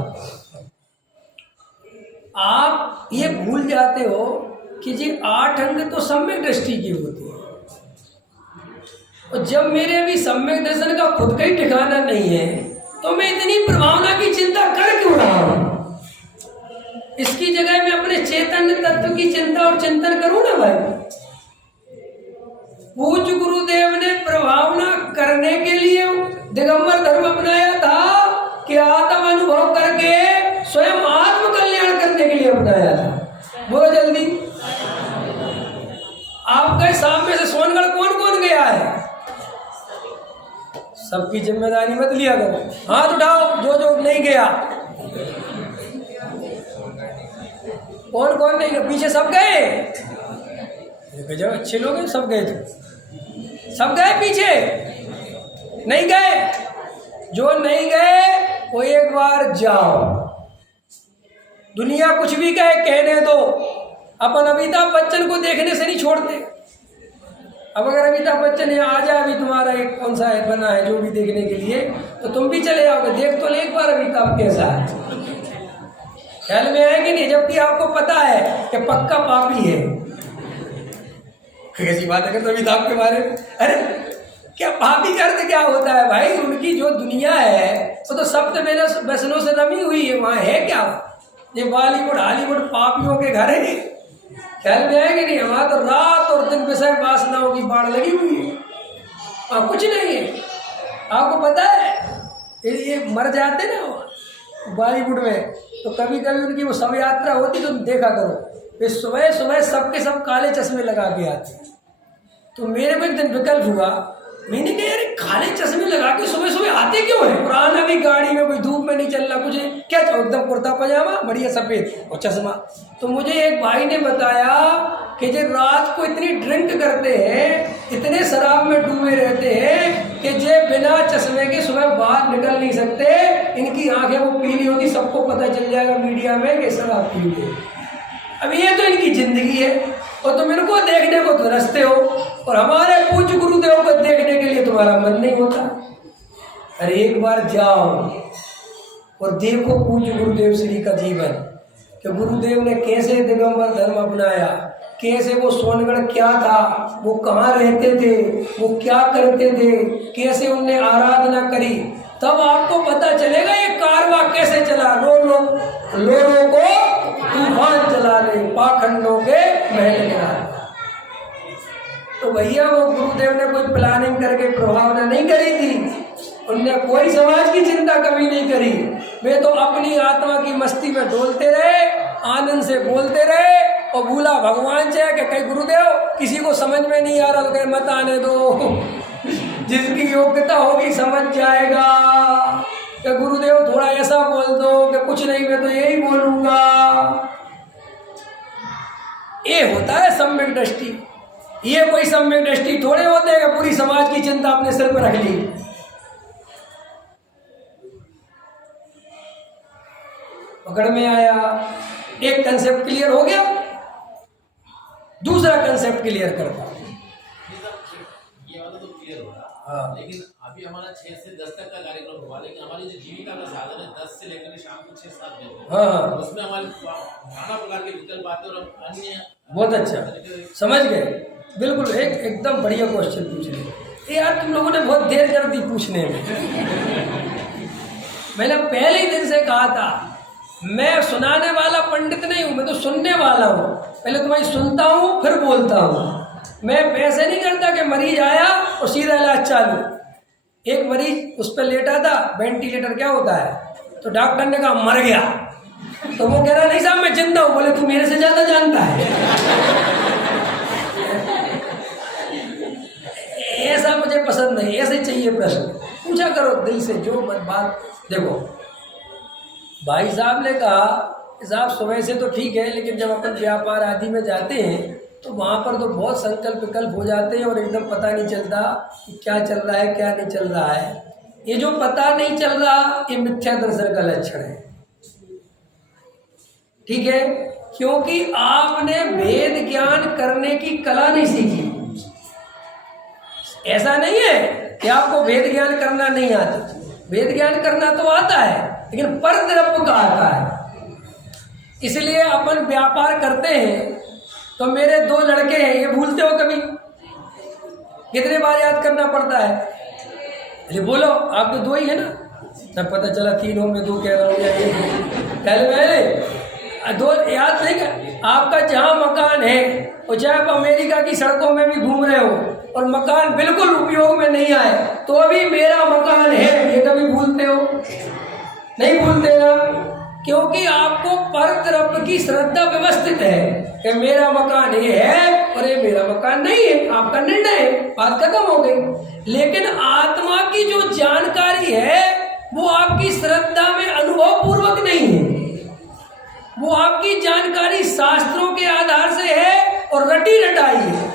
आप ये भूल जाते हो कि जी 8 अंग तो सम्यक दृष्टि के होते हैं। और जब मेरे भी सम्यक दर्शन का खुद का ही ठिकाना नहीं है तो मैं इतनी प्रभावना की चिंता कर क्यों रहा हूं? इसकी जगह मैं अपने चैतन्य तत्व की चिंता और चिंतन करूं ना भाई। पूज्य गुरुदेव ने प्रभावना करने के लिए दिगंबर धर्म अपनाया था कि आत्म अनुभव करके स्वयं आत्म कल्याण करने के लिए अपनाया था। बोलो जल्दी। आपके सामने से सोनगढ़ कौन कौन गया है? सबकी जिम्मेदारी मत लिया करो, हाथ उठाओ जो नहीं गया। कौन कौन नहीं गया? पीछे सब गए, जब अच्छे लोग हैं, सब गए थे, सब गए, पीछे नहीं गए। जो नहीं गए वो एक बार जाओ। दुनिया कुछ भी कहे कहने दो, अपन अमिताभ बच्चन को देखने से नहीं छोड़ते। अब अगर अमिताभ बच्चन यहाँ आ जाए, अभी तुम्हारा एक कौन सा है बना है जो भी देखने के लिए, तो तुम भी चले जाओगे। देख तो ले एक बार अमिताभ कैसा है, ख्याल में आएंगे नहीं, जबकि आपको पता है कि पक्का पापी है। कैसी बात है तो अमिताभ के बारे में? अरे क्या पापी का अर्थ क्या होता है भाई? उनकी जो दुनिया है वो तो सप्त व्यसनों से रमी हुई है। वहाँ है क्या? ये बॉलीवुड हॉलीवुड पापियों के घर है। ख्याल में आएंगे नहीं, हमारा तो रात और दिन विषय वासनाओं की बाढ़ लगी हुई है, वहाँ कुछ नहीं है। आपको पता है ये मर जाते ना बॉलीवुड में, तो कभी कभी उनकी वो शव यात्रा होती, तो देखा करो वे सुबह सुबह सबके सब काले चश्मे लगा के आते। तो मेरे को एक दिन विकल्प हुआ, मैंने कहा यार काले चश्मे लगा के सुबह सुबह आते क्यों है? पुराना भी गाड़ी में, कोई धूप में नहीं चल रहा, कुछ क्या एकदम कुर्ता पजामा बढ़िया सफेद और चश्मा। तो मुझे एक भाई ने बताया कि जो रात को इतनी ड्रिंक करते हैं, इतने शराब में डूबे रहते हैं कि जो बिना चश्मे के सुबह बाहर निकल नहीं सकते, इनकी आंखें वो पीली होती, सबको पता चल जाएगा मीडिया में कि शराब पी गए। अब ये तो इनकी जिंदगी है और तुम इनको देखने को तरसते हो और हमारे पूज्य गुरुदेव को देखने के लिए तुम्हारा मन नहीं होता। अरे एक बार जाओ और देखो पूज्य गुरुदेव श्री का जीवन, कि गुरुदेव ने कैसे दिगंबर धर्म अपनाया, कैसे वो सोनगढ़ क्या था, वो कहाँ रहते थे, वो क्या करते थे, कैसे उनने आराधना करी, तब आपको पता चलेगा ये कारवा कैसे चला। लोगों को तूफान चलाने, पाखंडों के महल गिराने। तो भैया वो गुरुदेव ने कोई प्लानिंग करके प्रभावना नहीं करी थी, उनने कोई समाज की चिंता कभी नहीं करी। वे तो अपनी आत्मा की मस्ती में डोलते रहे, आनंद से बोलते रहे और भूला भगवान से कि कहीं गुरुदेव किसी को समझ में नहीं आ रहा तो कहीं मत आने दो, जिसकी योग्यता होगी समझ जाएगा। कि गुरुदेव थोड़ा ऐसा बोल दो कि कुछ नहीं मैं तो यही बोलूंगा। ये होता है सम्यक दृष्टि। ये कोई सम्यक दृष्टि थोड़े होते हैं कि पूरी समाज की चिंता अपने सिर पर रख ली। पकड़ में आया, एक कंसेप्ट क्लियर हो गया, दूसरा कंसेप्ट क्लियर करता। ये वाला तो क्लियर हो रहा, लेकिन अभी हमारा 6 से 10 तक का कार्यक्रम हुआ, लेकिन हमारी जो जीविका का साधन है 10 से लेकर शाम को 6-7 बजे, उसमें हमारे नाना प्रकार के विकल्प आते हैं और अन्य। बहुत अच्छा, समझ गए, बिल्कुल एकदम बढ़िया क्वेश्चन पूछ रहे यार। तुम लोगों ने बहुत देर कर दी पूछने में। मैंने पहले ही दिन से कहा था मैं सुनाने वाला पंडित नहीं हूँ, मैं तो सुनने वाला हूँ। पहले तुम्हारी सुनता हूँ फिर बोलता हूँ। मैं वैसे नहीं करता कि मरीज आया और सीधा इलाज चालू। एक मरीज उस पर लेटा था, वेंटिलेटर क्या होता है, तो डॉक्टर ने कहा मर गया, तो वो कह रहा नहीं साहब मैं जिंदा हूँ। बोले तू मेरे से ज्यादा जानता है। ऐसा मुझे पसंद नहीं, ऐसे चाहिए प्रश्न पूछा करो दिल से जो बात। देखो भाई साहब ने कहा साहब सुबह से तो ठीक है, लेकिन जब अपन व्यापार आदि में जाते हैं तो वहाँ पर तो बहुत संकल्प विकल्प हो जाते हैं और एकदम पता नहीं चलता कि क्या चल रहा है क्या नहीं चल रहा है। ये जो पता नहीं चल रहा ये मिथ्या दर्शन का लक्षण है, ठीक है, क्योंकि आपने वेद ज्ञान करने की कला नहीं सीखी। ऐसा नहीं है कि आपको वेद ज्ञान करना नहीं आता, वेद ज्ञान करना तो आता है, लेकिन परद्रव्य का आता है। इसलिए अपन व्यापार करते हैं तो मेरे 2 लड़के हैं, ये भूलते हो कभी? कितने बार याद करना पड़ता है? अरे बोलो, आप तो 2 ही है ना, तब पता चला 3 हो, मैं 2 कह रहा हूँ या 1। पहले 2 याद नहीं कर। आपका जहाँ मकान है और चाहे आप अमेरिका की सड़कों में भी घूम रहे हो और मकान बिल्कुल उपयोग में नहीं आए तो अभी मेरा मकान है, ये कभी भूलते हो? नहीं भूलते ना, क्योंकि आपको परद्रव्य की श्रद्धा व्यवस्थित है कि मेरा मकान ये है और ये मेरा मकान नहीं है। आपका निर्णय है, बात खत्म हो गई। लेकिन आत्मा की जो जानकारी है वो आपकी श्रद्धा में अनुभव पूर्वक नहीं है, वो आपकी जानकारी शास्त्रों के आधार से है और रटी रटाई है।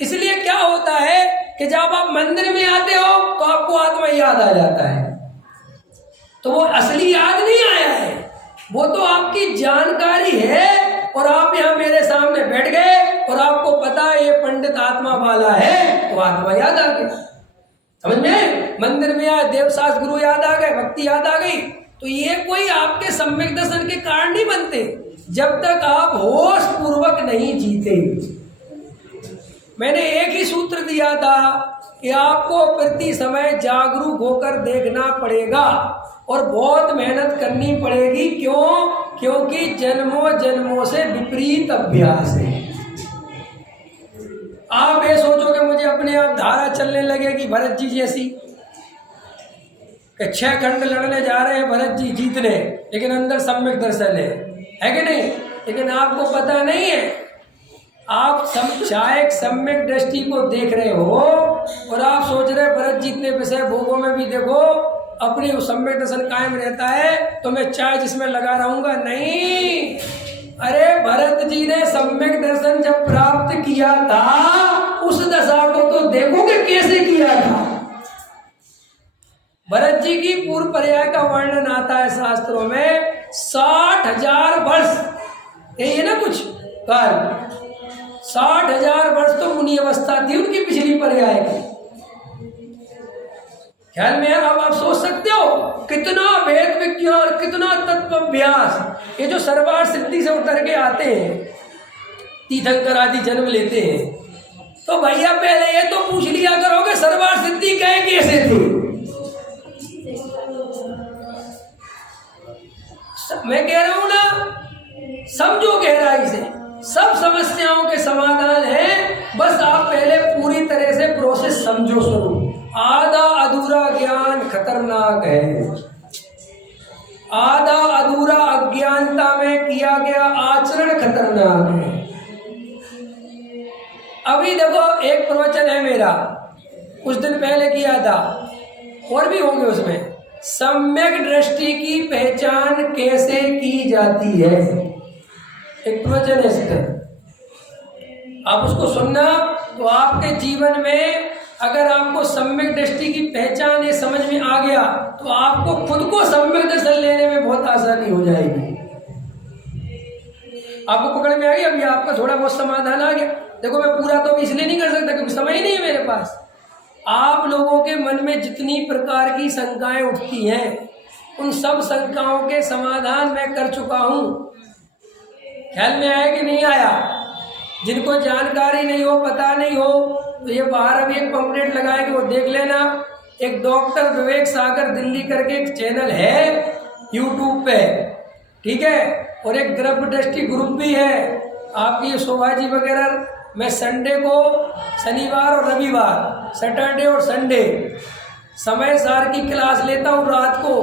इसलिए क्या होता है कि जब आप मंदिर में आते हो तो आपको आत्मा याद आ जाता है, तो वो असली याद नहीं आया है, वो तो आपकी जानकारी है। और आप यहाँ मेरे सामने बैठ गए और आपको पता है ये पंडित आत्मा वाला है, तो आत्मा याद आ गई। समझ में? मंदिर में आए, देवशास्त्र गुरु याद आ गए, भक्ति याद आ गई, तो ये कोई आपके सम्यक दर्शन के कारण नहीं बनते जब तक आप होश पूर्वक नहीं जीते। मैंने एक ही सूत्र दिया था कि आपको प्रति समय जागरूक होकर देखना पड़ेगा और बहुत मेहनत करनी पड़ेगी। क्यों? क्योंकि जन्मों जन्मों से विपरीत अभ्यास है। आप ये सोचो कि मुझे अपने आप धारा चलने लगेगी भरत जी जैसी, कि 6 खंड लड़ने जा रहे हैं भरत जी जीतने, लेकिन अंदर सम्यक दर्शन है कि नहीं? लेकिन आपको पता नहीं है, आप शायद सम्यक दृष्टि को देख रहे हो और आप सोच रहे भरत जी इतने विषय भोगों में भी देखो अपनी सम्यक दर्शन कायम रहता है तो मैं चाय जिसमें लगा रहूंगा। नहीं, अरे भरत जी ने सम्यक दर्शन जब प्राप्त किया था उस दशा को तो देखो कि कैसे किया था। भरत जी की पूर्व पर्याय का वर्णन आता है शास्त्रों में 60,000 वर्ष, यही है ना कुछ काल, 60,000 वर्ष तो मुनि अवस्था थी उनकी पिछली पर्याय की। ख्याल में है? अब आप सोच सकते हो कितना वेद विज्ञान, कितना तत्व अभ्यास, ये जो सर्वार सिद्धि से उतर के आते हैं, तीर्थंकर आदि जन्म लेते हैं, तो भैया पहले ये तो पूछ लिया करोगे सर्वार सिद्धि कहे कैसे थी। मैं कह रहा हूं ना, समझो गहराई से, सब समस्याओं के समाधान है, बस आप पहले पूरी तरह से प्रोसेस समझो। स्वरूप आधा अधूरा ज्ञान खतरनाक है, आधा अधूरा अज्ञानता में किया गया आचरण खतरनाक है। अभी देखो एक प्रवचन है मेरा, कुछ दिन पहले किया था, और भी होंगे उसमें, सम्यक दृष्टि की पहचान कैसे की जाती है, एक प्रवचन है इसका। आप उसको सुनना तो आपके जीवन में अगर आपको सम्यक दृष्टि की पहचान ये समझ में आ गया तो आपको खुद को सम्यक दर्शन लेने में बहुत आसानी हो जाएगी। आपको पकड़ में आ गई, अभी आपका थोड़ा बहुत समाधान आ गया। देखो मैं पूरा तो इसलिए नहीं कर सकता क्योंकि समय ही नहीं है मेरे पास। आप लोगों के मन में जितनी प्रकार की शंकाएं उठती हैं, उन सब शंकाओं के समाधान मैं कर चुका हूं। ख्याल में आया कि नहीं आया? जिनको जानकारी नहीं हो, पता नहीं हो, तो ये बाहर अभी एक पंपलेट लगाए कि वो देख लेना। एक डॉक्टर विवेक सागर दिल्ली करके एक चैनल है यूट्यूब पे, ठीक है, और एक गर्भ दृष्टि ग्रुप भी है। आपकी शोभा जी वगैरह, मैं संडे को, शनिवार और रविवार, सैटरडे और संडे समय सार की क्लास लेता हूँ रात को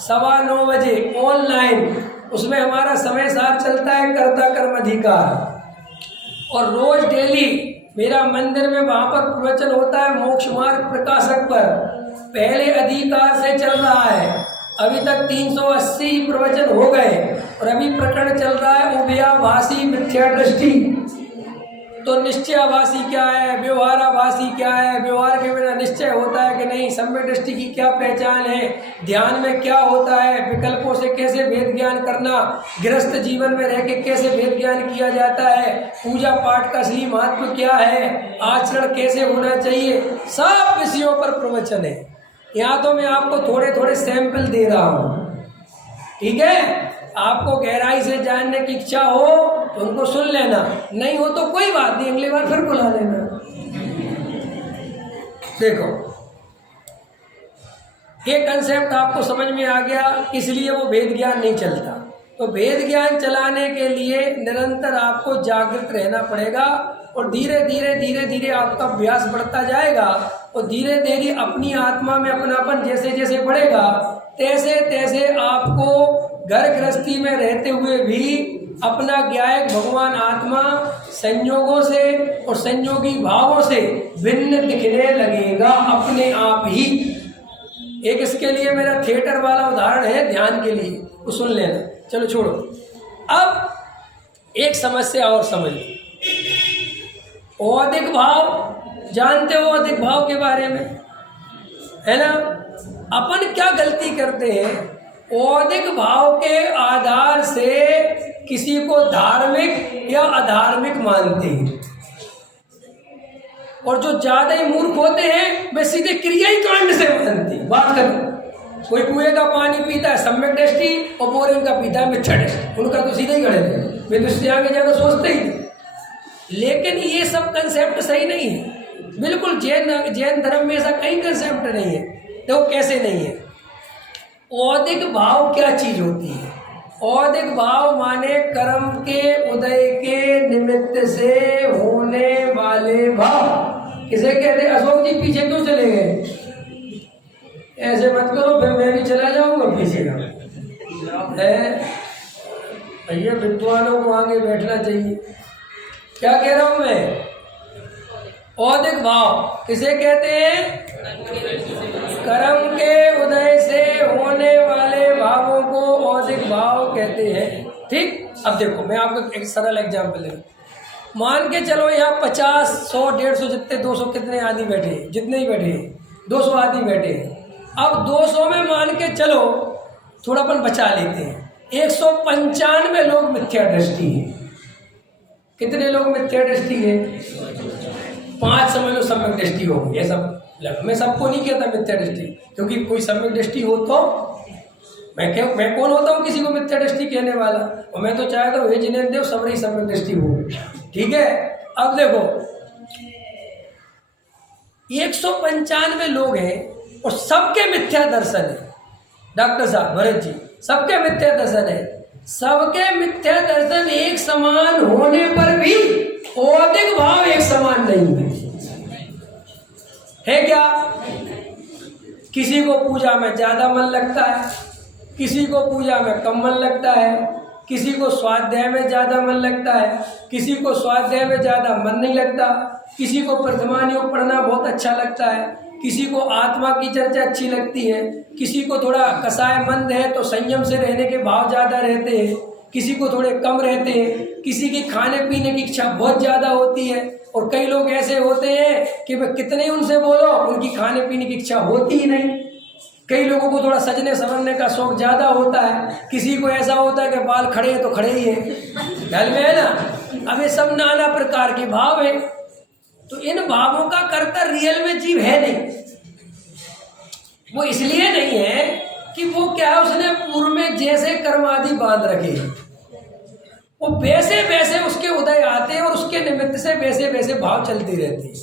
9:15 बजे ऑनलाइन। उसमें हमारा समय सार चलता है कर्ता कर्म अधिकार, और रोज डेली मेरा मंदिर में वहाँ पर प्रवचन होता है मोक्ष मार्ग प्रकाशक पर। पहले अधिकार से चल रहा है, अभी तक 380 प्रवचन हो गए, और अभी प्रकरण चल रहा है उभयाभासी मिथ्या दृष्टि। तो निश्चयाभासी क्या है, व्यवहाराभासी क्या है, व्यवहार के बिना निश्चय होता है कि नहीं, सम्यक दृष्टि की क्या पहचान है, ध्यान में क्या होता है, विकल्पों से कैसे भेद ज्ञान करना, गृहस्थ जीवन में रह के कैसे भेद ज्ञान किया जाता है, पूजा पाठ का असली महत्व क्या है, आचरण कैसे होना चाहिए, सब विषयों पर प्रवचन है। यहाँ तो मैं आपको थोड़े थोड़े सैंपल दे रहा हूँ, ठीक है। आपको गहराई से जानने की इच्छा हो तो उनको सुन लेना, नहीं हो तो कोई बात नहीं, अगली बार फिर बुला लेना। देखो ये कंसेप्ट आपको समझ में आ गया, इसलिए वो भेद ज्ञान नहीं चलता। तो भेद ज्ञान चलाने के लिए निरंतर आपको जागृत रहना पड़ेगा, और धीरे धीरे धीरे धीरे आपका अभ्यास बढ़ता जाएगा, और धीरे धीरे अपनी आत्मा में अपनापन जैसे जैसे बढ़ेगा, तैसे तैसे आपको घर गृहस्थी में रहते हुए भी अपना ज्ञायक भगवान आत्मा संयोगों से और संयोगी भावों से भिन्न दिखने लगेगा अपने आप ही। एक इसके लिए मेरा थिएटर वाला उदाहरण है ध्यान के लिए, वो सुन लेना। चलो छोड़ो, अब एक समस्या और समझ लो। औदिक भाव जानते हो, औदिक भाव के बारे में, है ना? अपन क्या गलती करते हैं, औदिक भाव के आधार से किसी को धार्मिक या अधार्मिक मानते हैं, और जो ज्यादा ही मूर्ख होते हैं वे सीधे क्रिया ही कांड से मानते हैं। बात करो, कोई कुएं का पानी पीता है सम्यक दृष्टि, और बोरिंग का पीता है मिथ्या दृष्टि, उनका तो सीधे ही गड़े थे, वे तो इससे आगे ज्यादा सोचते ही नहीं। लेकिन ये सब कंसेप्ट सही नहीं है, बिल्कुल। जैन धर्म में ऐसा कहीं कंसेप्ट नहीं है। देखो कैसे नहीं है। औदिक भाव क्या चीज होती है? औदिक भाव माने कर्म के उदय के निमित्त से होने वाले भाव। किसे कहते हैं? अशोक जी पीछे क्यों चले गए? ऐसे मत करो, फिर मैं भी चला जाऊंगा पीछे है। भैया विद्वानों को आगे बैठना चाहिए। क्या कह रहा हूं मैं? औदिक भाव किसे कहते हैं? कर्म के उदय से होने वाले भावों को औदिक भाव कहते हैं। ठीक, अब देखो मैं आपको एक सरल एग्जाम्पल ले, मान के चलो यहाँ 50, 100, 150 जितने 200 कितने आदमी बैठे हैं, जितने ही बैठे हैं 200 आदमी बैठे हैं, अब 200 में मान के चलो, थोड़ा अपन बचा लेते हैं, 195 लोग मिथ्या दृष्टि है। कितने लोग मिथ्या दृष्टि है? 5 समझ लो सम्यक दृष्टि होगी। ये सब मैं सबको नहीं कहता मिथ्या दृष्टि, क्योंकि कोई सम्यक दृष्टि हो तो मैं कौन होता हूँ किसी को मिथ्या दृष्टि कहने वाला। और मैं तो चाहता हूँ हे जिनेंद्र देव सबरी सम्यक दृष्टि हो। ठीक है, अब देखो 195 लोग हैं और सबके मिथ्या दर्शन है। डॉक्टर साहब भरत जी, सबके मिथ्या दर्शन है। सबके मिथ्या दर्शन एक समान होने पर भी औदिक भाव एक समान नहीं है क्या? किसी को पूजा में ज्यादा मन लगता है, किसी को पूजा में कम मन लगता है, किसी को स्वाध्याय में ज्यादा मन लगता है, किसी को स्वाध्याय में ज्यादा मन नहीं लगता, किसी को प्रथमान योग पढ़ना बहुत अच्छा लगता है, किसी को आत्मा की चर्चा अच्छी लगती है, किसी को थोड़ा कसाय मंद है तो संयम से रहने के भाव ज्यादा रहते हैं, किसी को थोड़े कम रहते हैं, किसी की खाने पीने की इच्छा बहुत ज्यादा होती है। और कई लोग ऐसे होते हैं कि मैं कितने उनसे बोलो उनकी खाने पीने की इच्छा होती ही नहीं। कई लोगों को थोड़ा सजने संवरने का शौक ज्यादा होता है, किसी को ऐसा होता है कि बाल खड़े हैं तो खड़े ही है, ख्याल में है ना। अब ये सब नाना प्रकार के भाव है। तो इन भावों का कर्ता रियल में जीव है नहीं। वो इसलिए नहीं है कि वो क्या है, उसने पूर्व में जैसे कर्म आदि बांध रखे, वो वैसे वैसे उसके उदय आते हैं और उसके निमित्त से वैसे वैसे भाव चलती रहती है।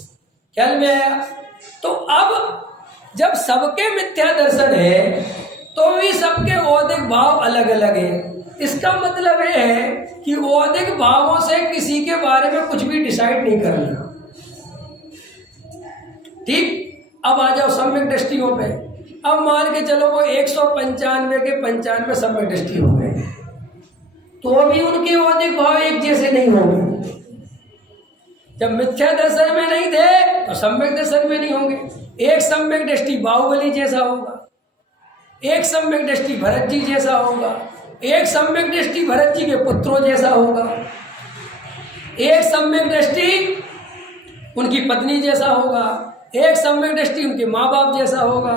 ख्याल में आया? तो अब जब सबके मिथ्या दर्शन है तो भी सबके औदिक भाव अलग अलग है। इसका मतलब यह है कि औदिक भावों से किसी के बारे में कुछ भी डिसाइड नहीं करना। ठीक, अब आ जाओ सम्यक दृष्टियों पे। अब मान के चलो वो 195 के 95 सम्यक दृष्टि हो गए, तो अभी उनके औदिक भाव एक जैसे नहीं होंगे। जब मिथ्या दर्शन में नहीं थे तो सम्यक दर्शन में नहीं होंगे। एक सम्यक दृष्टि बाहुबली जैसा होगा, एक सम्यक दृष्टि भरत जी जैसा होगा, एक सम्यक दृष्टि भरत जी के पुत्रों जैसा होगा, एक सम्यक दृष्टि उनकी पत्नी जैसा होगा, एक सम्यक दृष्टि उनके माँ बाप जैसा होगा।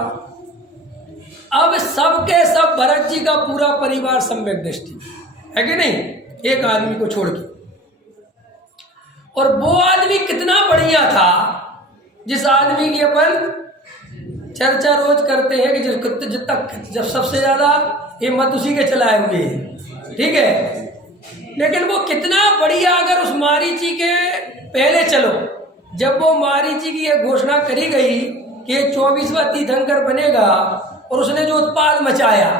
अब सबके सब भरत जी का पूरा परिवार सम्यक दृष्टि है कि नहीं, एक आदमी को छोड़ के। और वो आदमी कितना बढ़िया था जिस आदमी की अपन चर्चा रोज करते हैं कि जब सबसे ज्यादा हिम्मत उसी के चलाए हुए हैं। ठीक है, लेकिन वो कितना बढ़िया, अगर उस मारीची के पहले चलो, जब वो मारीची की यह घोषणा करी गई कि 24वां तीर्थंकर बनेगा और उसने जो उत्पाद मचाया,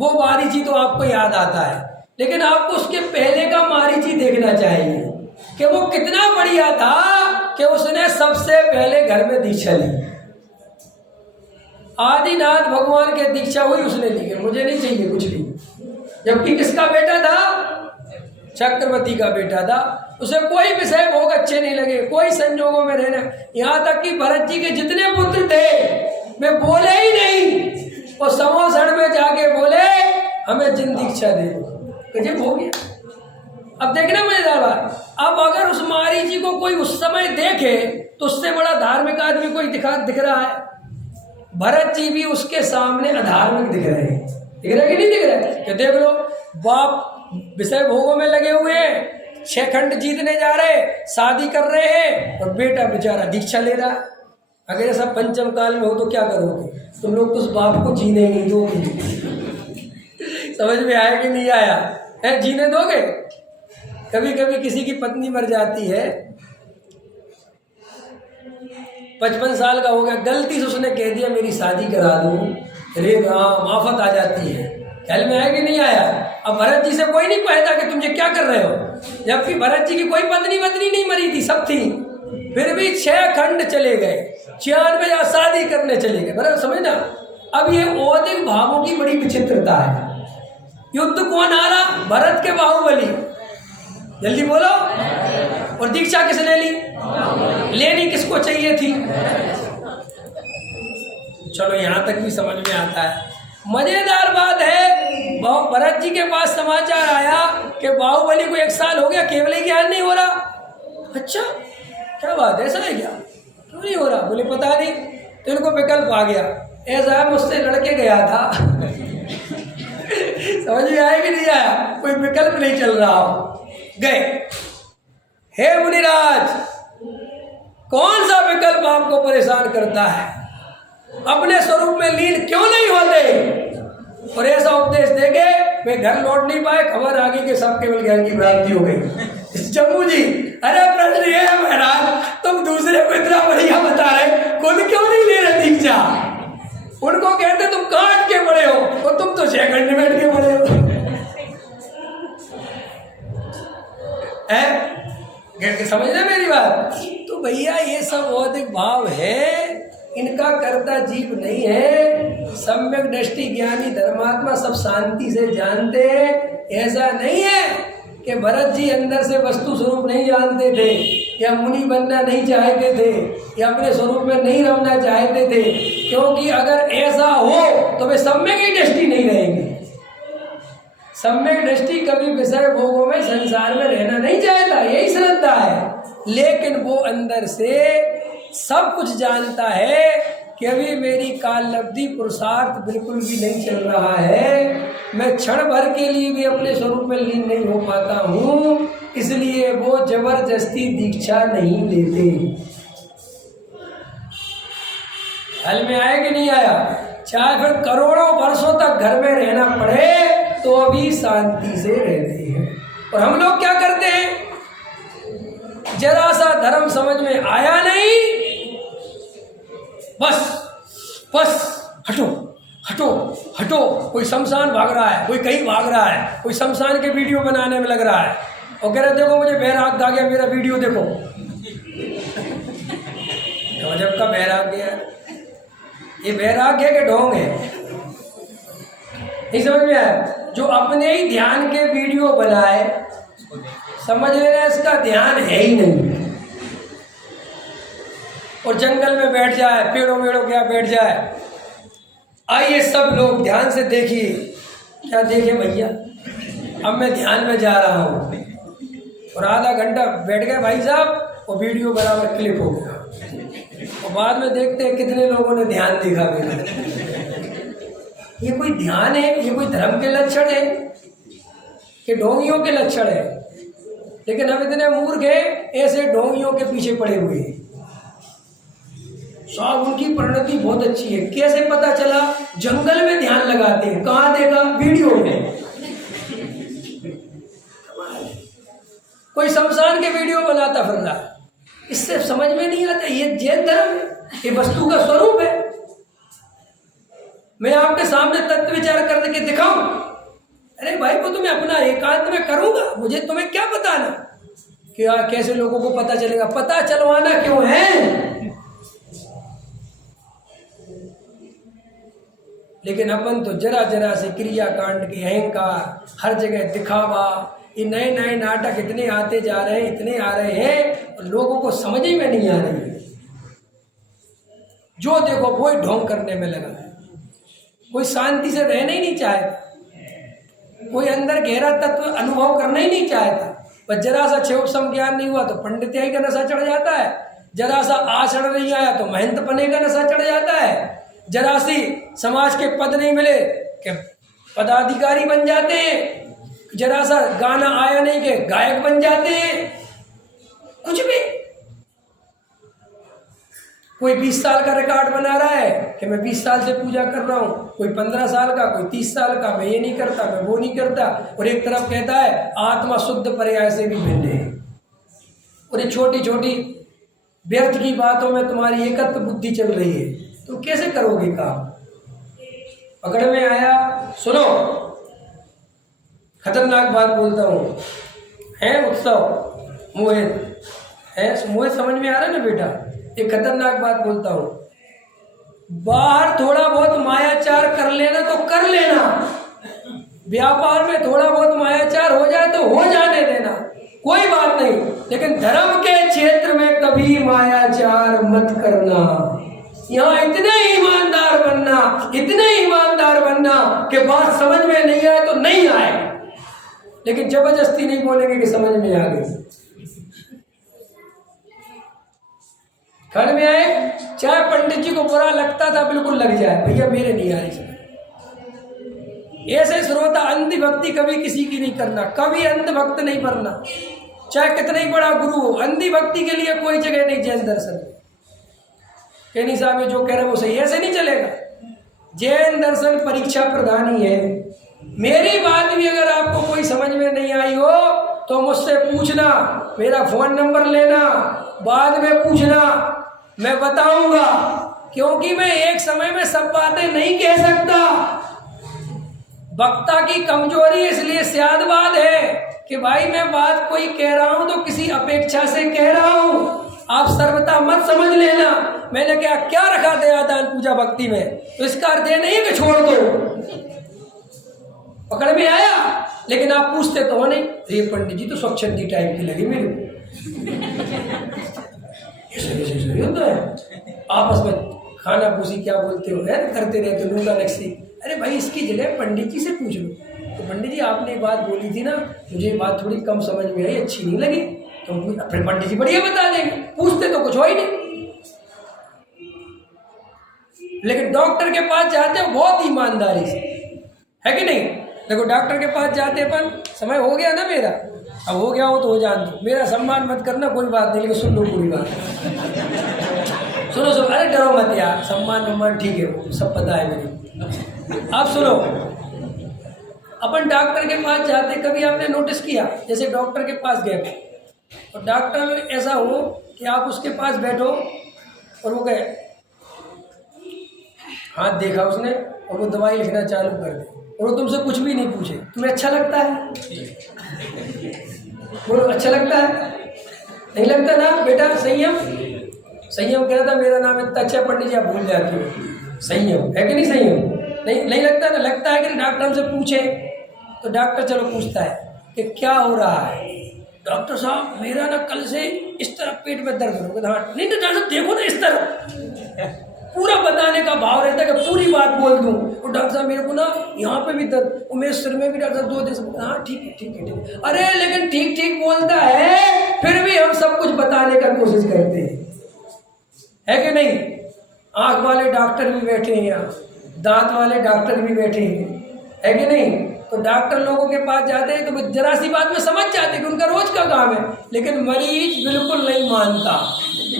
वो मारीची तो आपको याद आता है, लेकिन आपको उसके पहले का मारीची देखना चाहिए कि वो कितना बढ़िया था कि उसने सबसे पहले घर में दीक्षा ली। आदिनाथ भगवान के दीक्षा हुई, उसने ली कि मुझे नहीं चाहिए कुछ भी। जबकि किसका बेटा था? चक्रवर्ती का बेटा था। उसे कोई विषय भोग अच्छे नहीं लगे, कोई संजोगों में रहना। यहाँ तक कि भरत जी के जितने पुत्र थे वे बोले ही नहीं, और समोसण में जाके बोले हमें जिन दीक्षा दे दो। गजब हो गया। अब देखना मजेदार बात, अब अगर उस मारीची को कोई उस समय देखे तो उससे बड़ा धार्मिक आदमी कोई दिख रहा है? भरत जी भी उसके सामने अधार्मिक दिख रहे हैं। दिख रहे कि नहीं दिख रहे? कि देख लो, बाप विषय भोगों में लगे हुए हैं, 6 खंड जीतने जा रहे, शादी कर रहे हैं, और बेटा बेचारा दीक्षा ले रहा है। अगर ऐसा पंचम काल में हो तो क्या करोगे तुम लोग? तो उस बाप को जीने नहीं दोगे। समझ में आया कि नहीं आया है? जीने दोगे? कभी कभी किसी की पत्नी मर जाती है, 55 साल का हो गया, गलती से उसने कह दिया मेरी शादी करा दो, अरे राम आफत आ जाती है। ख्याल में आया कि नहीं आया? अब भरत जी से कोई नहीं कहता कि तुम ये क्या कर रहे हो, जबकि भरत जी की कोई पत्नी नहीं मरी थी, सब थी, फिर भी 6 खंड चले गए, 96 शादी करने चले गए। बराबर समझना। अब ये औदिक भावों की बड़ी विचित्रता है। युद्ध कौन हारा? भरत के बाहुबली। जल्दी बोलो। और दीक्षा किसने ली? लेनी किसको चाहिए थी? चलो यहां तक भी समझ में आता है। मजेदार बात है, भरत जी के पास समाचार आया कि बाहुबली को 1 साल हो गया, केवल ज्ञान नहीं हो रहा। अच्छा क्या बात है, ऐसा है क्या? क्यों नहीं हो रहा? बोले पता नहीं। तो इनको विकल्प आ गया, ऐसा है, मुझसे लड़के गया था समझ में आया कि नहीं आया, कोई विकल्प नहीं चल रहा हो, गए। हे मुनिराज, कौन सा विकल्प आपको परेशान करता है, अपने स्वरूप में लीन क्यों नहीं होते? और ऐसा उपदेश देके वे घर लौट नहीं पाए, खबर आ गई कि सब केवल ज्ञान की प्राप्ति हो गई। जम्मू जी, अरे प्रश्न ये है महाराज, तुम दूसरे को इतना बढ़िया बता रहे, खुद क्यों नहीं ले रहे दीक्षा? उनको कहते तुम कहाँ अटके पड़े हो, और तुम तो 6 घंटे में अटके पड़े हो। समझ रहे मेरी बात? तो भैया ये सब बौद्धिक भाव है, इनका कर्ता जीव नहीं है। सम्यक दृष्टि ज्ञानी धर्मात्मा सब शांति से जानते हैं। ऐसा नहीं है कि भरत जी अंदर से वस्तु स्वरूप नहीं जानते थे, या मुनि बनना नहीं चाहते थे, या अपने स्वरूप में नहीं रमना चाहते थे, क्योंकि अगर ऐसा हो तो वे सम्यक ही दृष्टि नहीं रहेंगे। सम्यक दृष्टि कभी विषय भोगों में संसार में रहना नहीं चाहता, यही श्रद्धा है। लेकिन वो अंदर से सब कुछ जानता है कि अभी मेरी काल लब्धि पुरुषार्थ बिल्कुल भी नहीं चल रहा है, मैं क्षण भर के लिए भी अपने स्वरूप में लीन नहीं हो पाता हूँ, इसलिए वो जबरदस्ती दीक्षा नहीं लेते। हल में आया कि नहीं आया? चाहे फिर करोड़ों वर्षों तक घर में रहना पड़े तो अभी शांति से रहते हैं। और हम लोग क्या करते हैं, जरा सा धर्म समझ में आया नहीं, बस हटो हटो हटो, कोई शमशान भाग रहा है, कोई कहीं भाग रहा है, कोई शमशान के वीडियो बनाने में लग रहा है, और कह रहे देखो मुझे बैराग आ गया, मेरा वीडियो देखो। गजब का बैराग है, ये वैराग्य के ढोंग है, नहीं समझ में आया? जो अपने ही ध्यान के वीडियो बनाए, समझ लेना इसका ध्यान है ही नहीं, और जंगल में बैठ जाए, पेड़ों वेड़ों क्या बैठ जाए। आइए सब लोग ध्यान से देखिए। क्या देखे भैया, अब मैं ध्यान में जा रहा हूँ, और आधा घंटा बैठ गए भाई साहब, और वीडियो बराबर क्लिप हो गया, और बाद में देखते हैं कितने लोगों ने ध्यान देखा मेरा। ये कोई ध्यान है? ये कोई धर्म के लक्षण है कि ढोंगियों के लक्षण है? लेकिन हम इतने मूर्ख हैं, ऐसे ढोंगियों के पीछे पड़े हुए हैं। साहब उनकी परिणति बहुत अच्छी है, कैसे पता चला? जंगल में ध्यान लगाते हैं, कहाँ देखा? वीडियो में। कोई शमशान के वीडियो बनाता फिर रहा है, इससे समझ में नहीं आता ये जैन धर्म है, ये वस्तु का स्वरूप है। मैं आपके सामने तत्व विचार करके दिखाऊं? अरे भाई वो तो मैं अपना एकांत में करूंगा, मुझे तुम्हें क्या बताना कि कैसे लोगों को पता चलेगा? पता चलवाना क्यों है? लेकिन अपन तो जरा जरा से क्रियाकांड की अहंकार, हर जगह दिखावा, ये नए नए नाटक इतने आते जा रहे हैं, इतने आ रहे हैं, और लोगों को समझ ही में नहीं आ रही है। जो देखो वो ही ढोंग करने में लगा है, कोई शांति से रहना ही नहीं चाहता, कोई अंदर गहरा तत्व अनुभव करना ही नहीं चाहता। बस जरा सा क्षोभ ज्ञान नहीं हुआ तो पंडित्याई का नशा चढ़ जाता है, जरा सा आचरण नहीं आया तो महंत पने का नशा चढ़ जाता है, जरा सी समाज के पद नहीं मिले कि पदाधिकारी बन जाते हैं, जरा सा गाना आया नहीं कि गायक बन जाते हैं, कुछ भी। कोई 20 साल का रिकॉर्ड बना रहा है कि मैं 20 साल से पूजा कर रहा हूँ, कोई 15 साल का, कोई 30 साल का, मैं ये नहीं करता, मैं वो नहीं करता, और एक तरफ कहता है आत्मा शुद्ध पर्याय से भी भिन्न है। और ये छोटी छोटी व्यर्थ की बातों में तुम्हारी एकत्र बुद्धि चल रही है, तो कैसे करोगे काम? पकड़ में आया? सुनो, खतरनाक बात बोलता हूँ, है उत्सव मोहित है, मोहित समझ में आ रहा है ना बेटा? एक खतरनाक बात बोलता हूँ, बाहर थोड़ा बहुत मायाचार कर लेना तो कर लेना, व्यापार में थोड़ा बहुत मायाचार हो जाए तो हो जाने देना, कोई बात नहीं, लेकिन धर्म के क्षेत्र में कभी मायाचार मत करना। यहाँ इतने ईमानदार बनना, इतने ईमानदार बनना कि बात समझ में नहीं आए तो नहीं आए, लेकिन जबरदस्ती नहीं बोलेंगे कि समझ में आ गई। खड़ में आए, चाहे पंडित जी को बुरा लगता था बिल्कुल लग जाए, भैया मेरे नहीं आ रही समझ। ऐसे श्रोता अंधी भक्ति कभी किसी की नहीं करना, कभी अंध भक्त नहीं बनना, चाहे कितना ही बड़ा गुरु हो। अंधी भक्ति के लिए कोई जगह नहीं जैन दर्शन में। कहनी साहब ये जो कह रहे वो सही, ऐसे नहीं चलेगा। जैन दर्शन परीक्षा प्रधान ही है। मेरी बात भी अगर आपको कोई समझ में नहीं आई हो तो मुझसे पूछना, मेरा फोन नंबर लेना, बाद में पूछना, मैं बताऊंगा। क्योंकि मैं एक समय में सब बातें नहीं कह सकता। वक्ता की कमजोरी इसलिए स्यादवाद है कि भाई मैं बात कोई कह रहा हूं तो किसी अपेक्षा से कह रहा हूं, आप सर्वथा मत समझ लेना। मैंने क्या रखा दया दान पूजा भक्ति में, तो इसका अर्थ ये नहीं कि छोड़ दो। पकड़ में आया, लेकिन आप पूछते तो हो नहीं। ये पंडित जी तो स्वच्छंदी टाइप की लगी मेरे को, ऐसे होता है। आपस में खाना पूसी क्या बोलते हो है, करते रहते नूका नक्सी। अरे भाई इसकी जगह पंडित जी से पूछ लो। तो पंडित जी आपने एक बात बोली थी ना, मुझे ये बात थोड़ी कम समझ में आई, अच्छी नहीं लगी, तो फिर पंडित जी बढ़िया बता देंगे। पूछते तो कुछ हो ही नहीं। लेकिन डॉक्टर के पास जाते हो बहुत ईमानदारी से, है कि नहीं। देखो डॉक्टर के पास जाते अपन, समय हो गया ना मेरा, अब हो गया हो तो हो जान दो, मेरा सम्मान मत करना कोई बात नहीं, लेकिन सुन लो पूरी बात। सुनो सुनो, अरे डरो मत यार, सम्मान ठीक है, वो सब पता है मेरे। आप सुनो, अपन डॉक्टर के पास जाते, कभी आपने नोटिस किया, जैसे डॉक्टर के पास गए तो डॉक्टर ऐसा हो कि आप उसके पास बैठो और वो कहे, हाथ देखा उसने और वो दवाई लिखना चालू कर दे, और वो तुमसे कुछ भी नहीं पूछे, तुम्हें अच्छा लगता है? बोलो अच्छा लगता है? नहीं लगता ना बेटा। संयम कह रहा था, मेरा नाम इतना अच्छा पंडित जी आप भूल जाते हो। संयम है कि नहीं? संयम नहीं लगता ना। लगता है कि डॉक्टर हमसे पूछे तो डॉक्टर चलो पूछता है कि क्या हो रहा है। डॉक्टर साहब मेरा ना कल से इस तरह पेट में दर्द हो गया। नहीं तो डॉक्टर देखो ना, इस तरह पूरा बताने का भाव रहता है कि पूरी बात बोल दूं। और डॉक्टर साहब मेरे को ना यहाँ पे भी दर्द, और मेरे सिर में भी डॉक्टर साहब 2 दिन से। हाँ ठीक है। अरे लेकिन ठीक बोलता है, फिर भी हम सब कुछ बताने का कोशिश करते हैं, है कि नहीं। आंख वाले डॉक्टर भी बैठे हैं यहाँ, दांत वाले डॉक्टर भी बैठे हैं, है कि नहीं। तो डॉक्टर लोगों के पास जाते हैं तो जरा सी बात में समझ जाते हैं कि उनका रोज का काम है। लेकिन मरीज बिल्कुल नहीं मानता,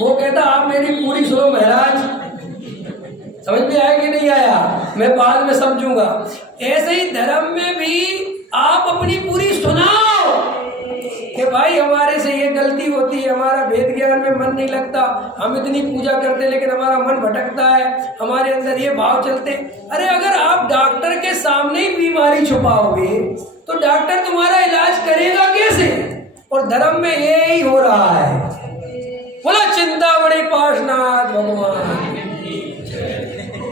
वो कहता आप मेरी पूरी सुनो महाराज। समझ में आया कि नहीं आया, मैं बाद में समझूंगा। ऐसे ही धर्म में भी आप अपनी पूरी सुनाओ कि भाई हमारे से ये गलती होती है, हमारा वेद ज्ञान में मन नहीं लगता, हम इतनी पूजा करते लेकिन हमारा मन भटकता है, हमारे अंदर ये भाव चलते। अरे अगर आप डॉक्टर के सामने ही बीमारी छुपाओगे तो डॉक्टर तुम्हारा इलाज करेगा कैसे? और धर्म में यही हो रहा है। बोला चिंतामणि पार्श्वनाथ भगवान।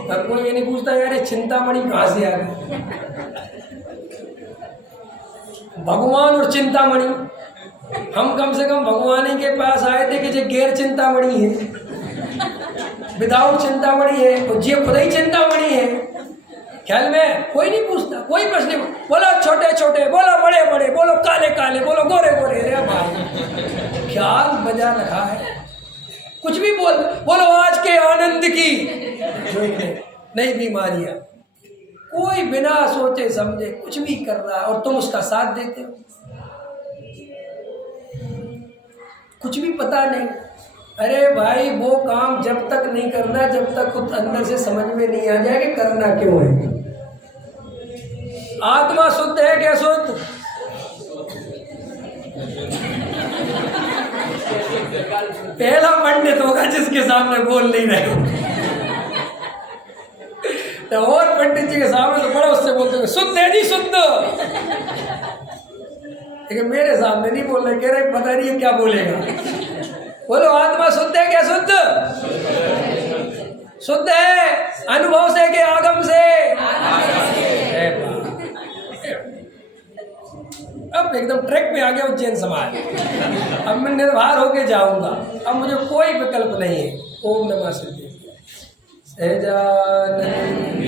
अब कोई ये नहीं पूछता यार ये चिंतामणि कहाँ से आ गए। भगवान और चिंतामणि, हम कम से कम भगवान ही के पास आए थे कि जो गैर चिंतामणि है, विदाउट चिंतामणि है, और ये खुद ही चिंतामणि है। ख्याल में कोई नहीं पूछता, कोई प्रश्न नहीं। बोलो छोटे, बोलो बड़े, बोलो काले, बोलो गोरे। अरे भाई ख्याल बजा रखा है, कुछ भी बोलो आज के आनंद की नई बीमारियां। कोई बिना सोचे समझे कुछ भी कर रहा है और तुम उसका साथ देते हो, कुछ भी पता नहीं। अरे भाई वो काम जब तक नहीं करना जब तक खुद अंदर से समझ में नहीं आ जाए कि करना क्यों है। आत्मा शुद्ध है क्या? शुद्ध। पहला पंडित होगा जिसके सामने बोल नहीं रहे, तो और पंडित जी के सामने तो बड़ा उससे बोलते हैं शुद्ध है जी शुद्ध, लेकिन मेरे सामने नहीं बोल रहे, कह रहे पता नहीं है क्या बोलेगा। बोलो आत्मा शुद्ध है क्या? शुद्ध है अनुभव से के आगम से? अब एकदम ट्रैक पे आ गया उज्जैन समाज। अब मैं निर्भर होके जाऊंगा, अब मुझे कोई विकल्प नहीं है। ओम नमः शिवाय। सहजानंद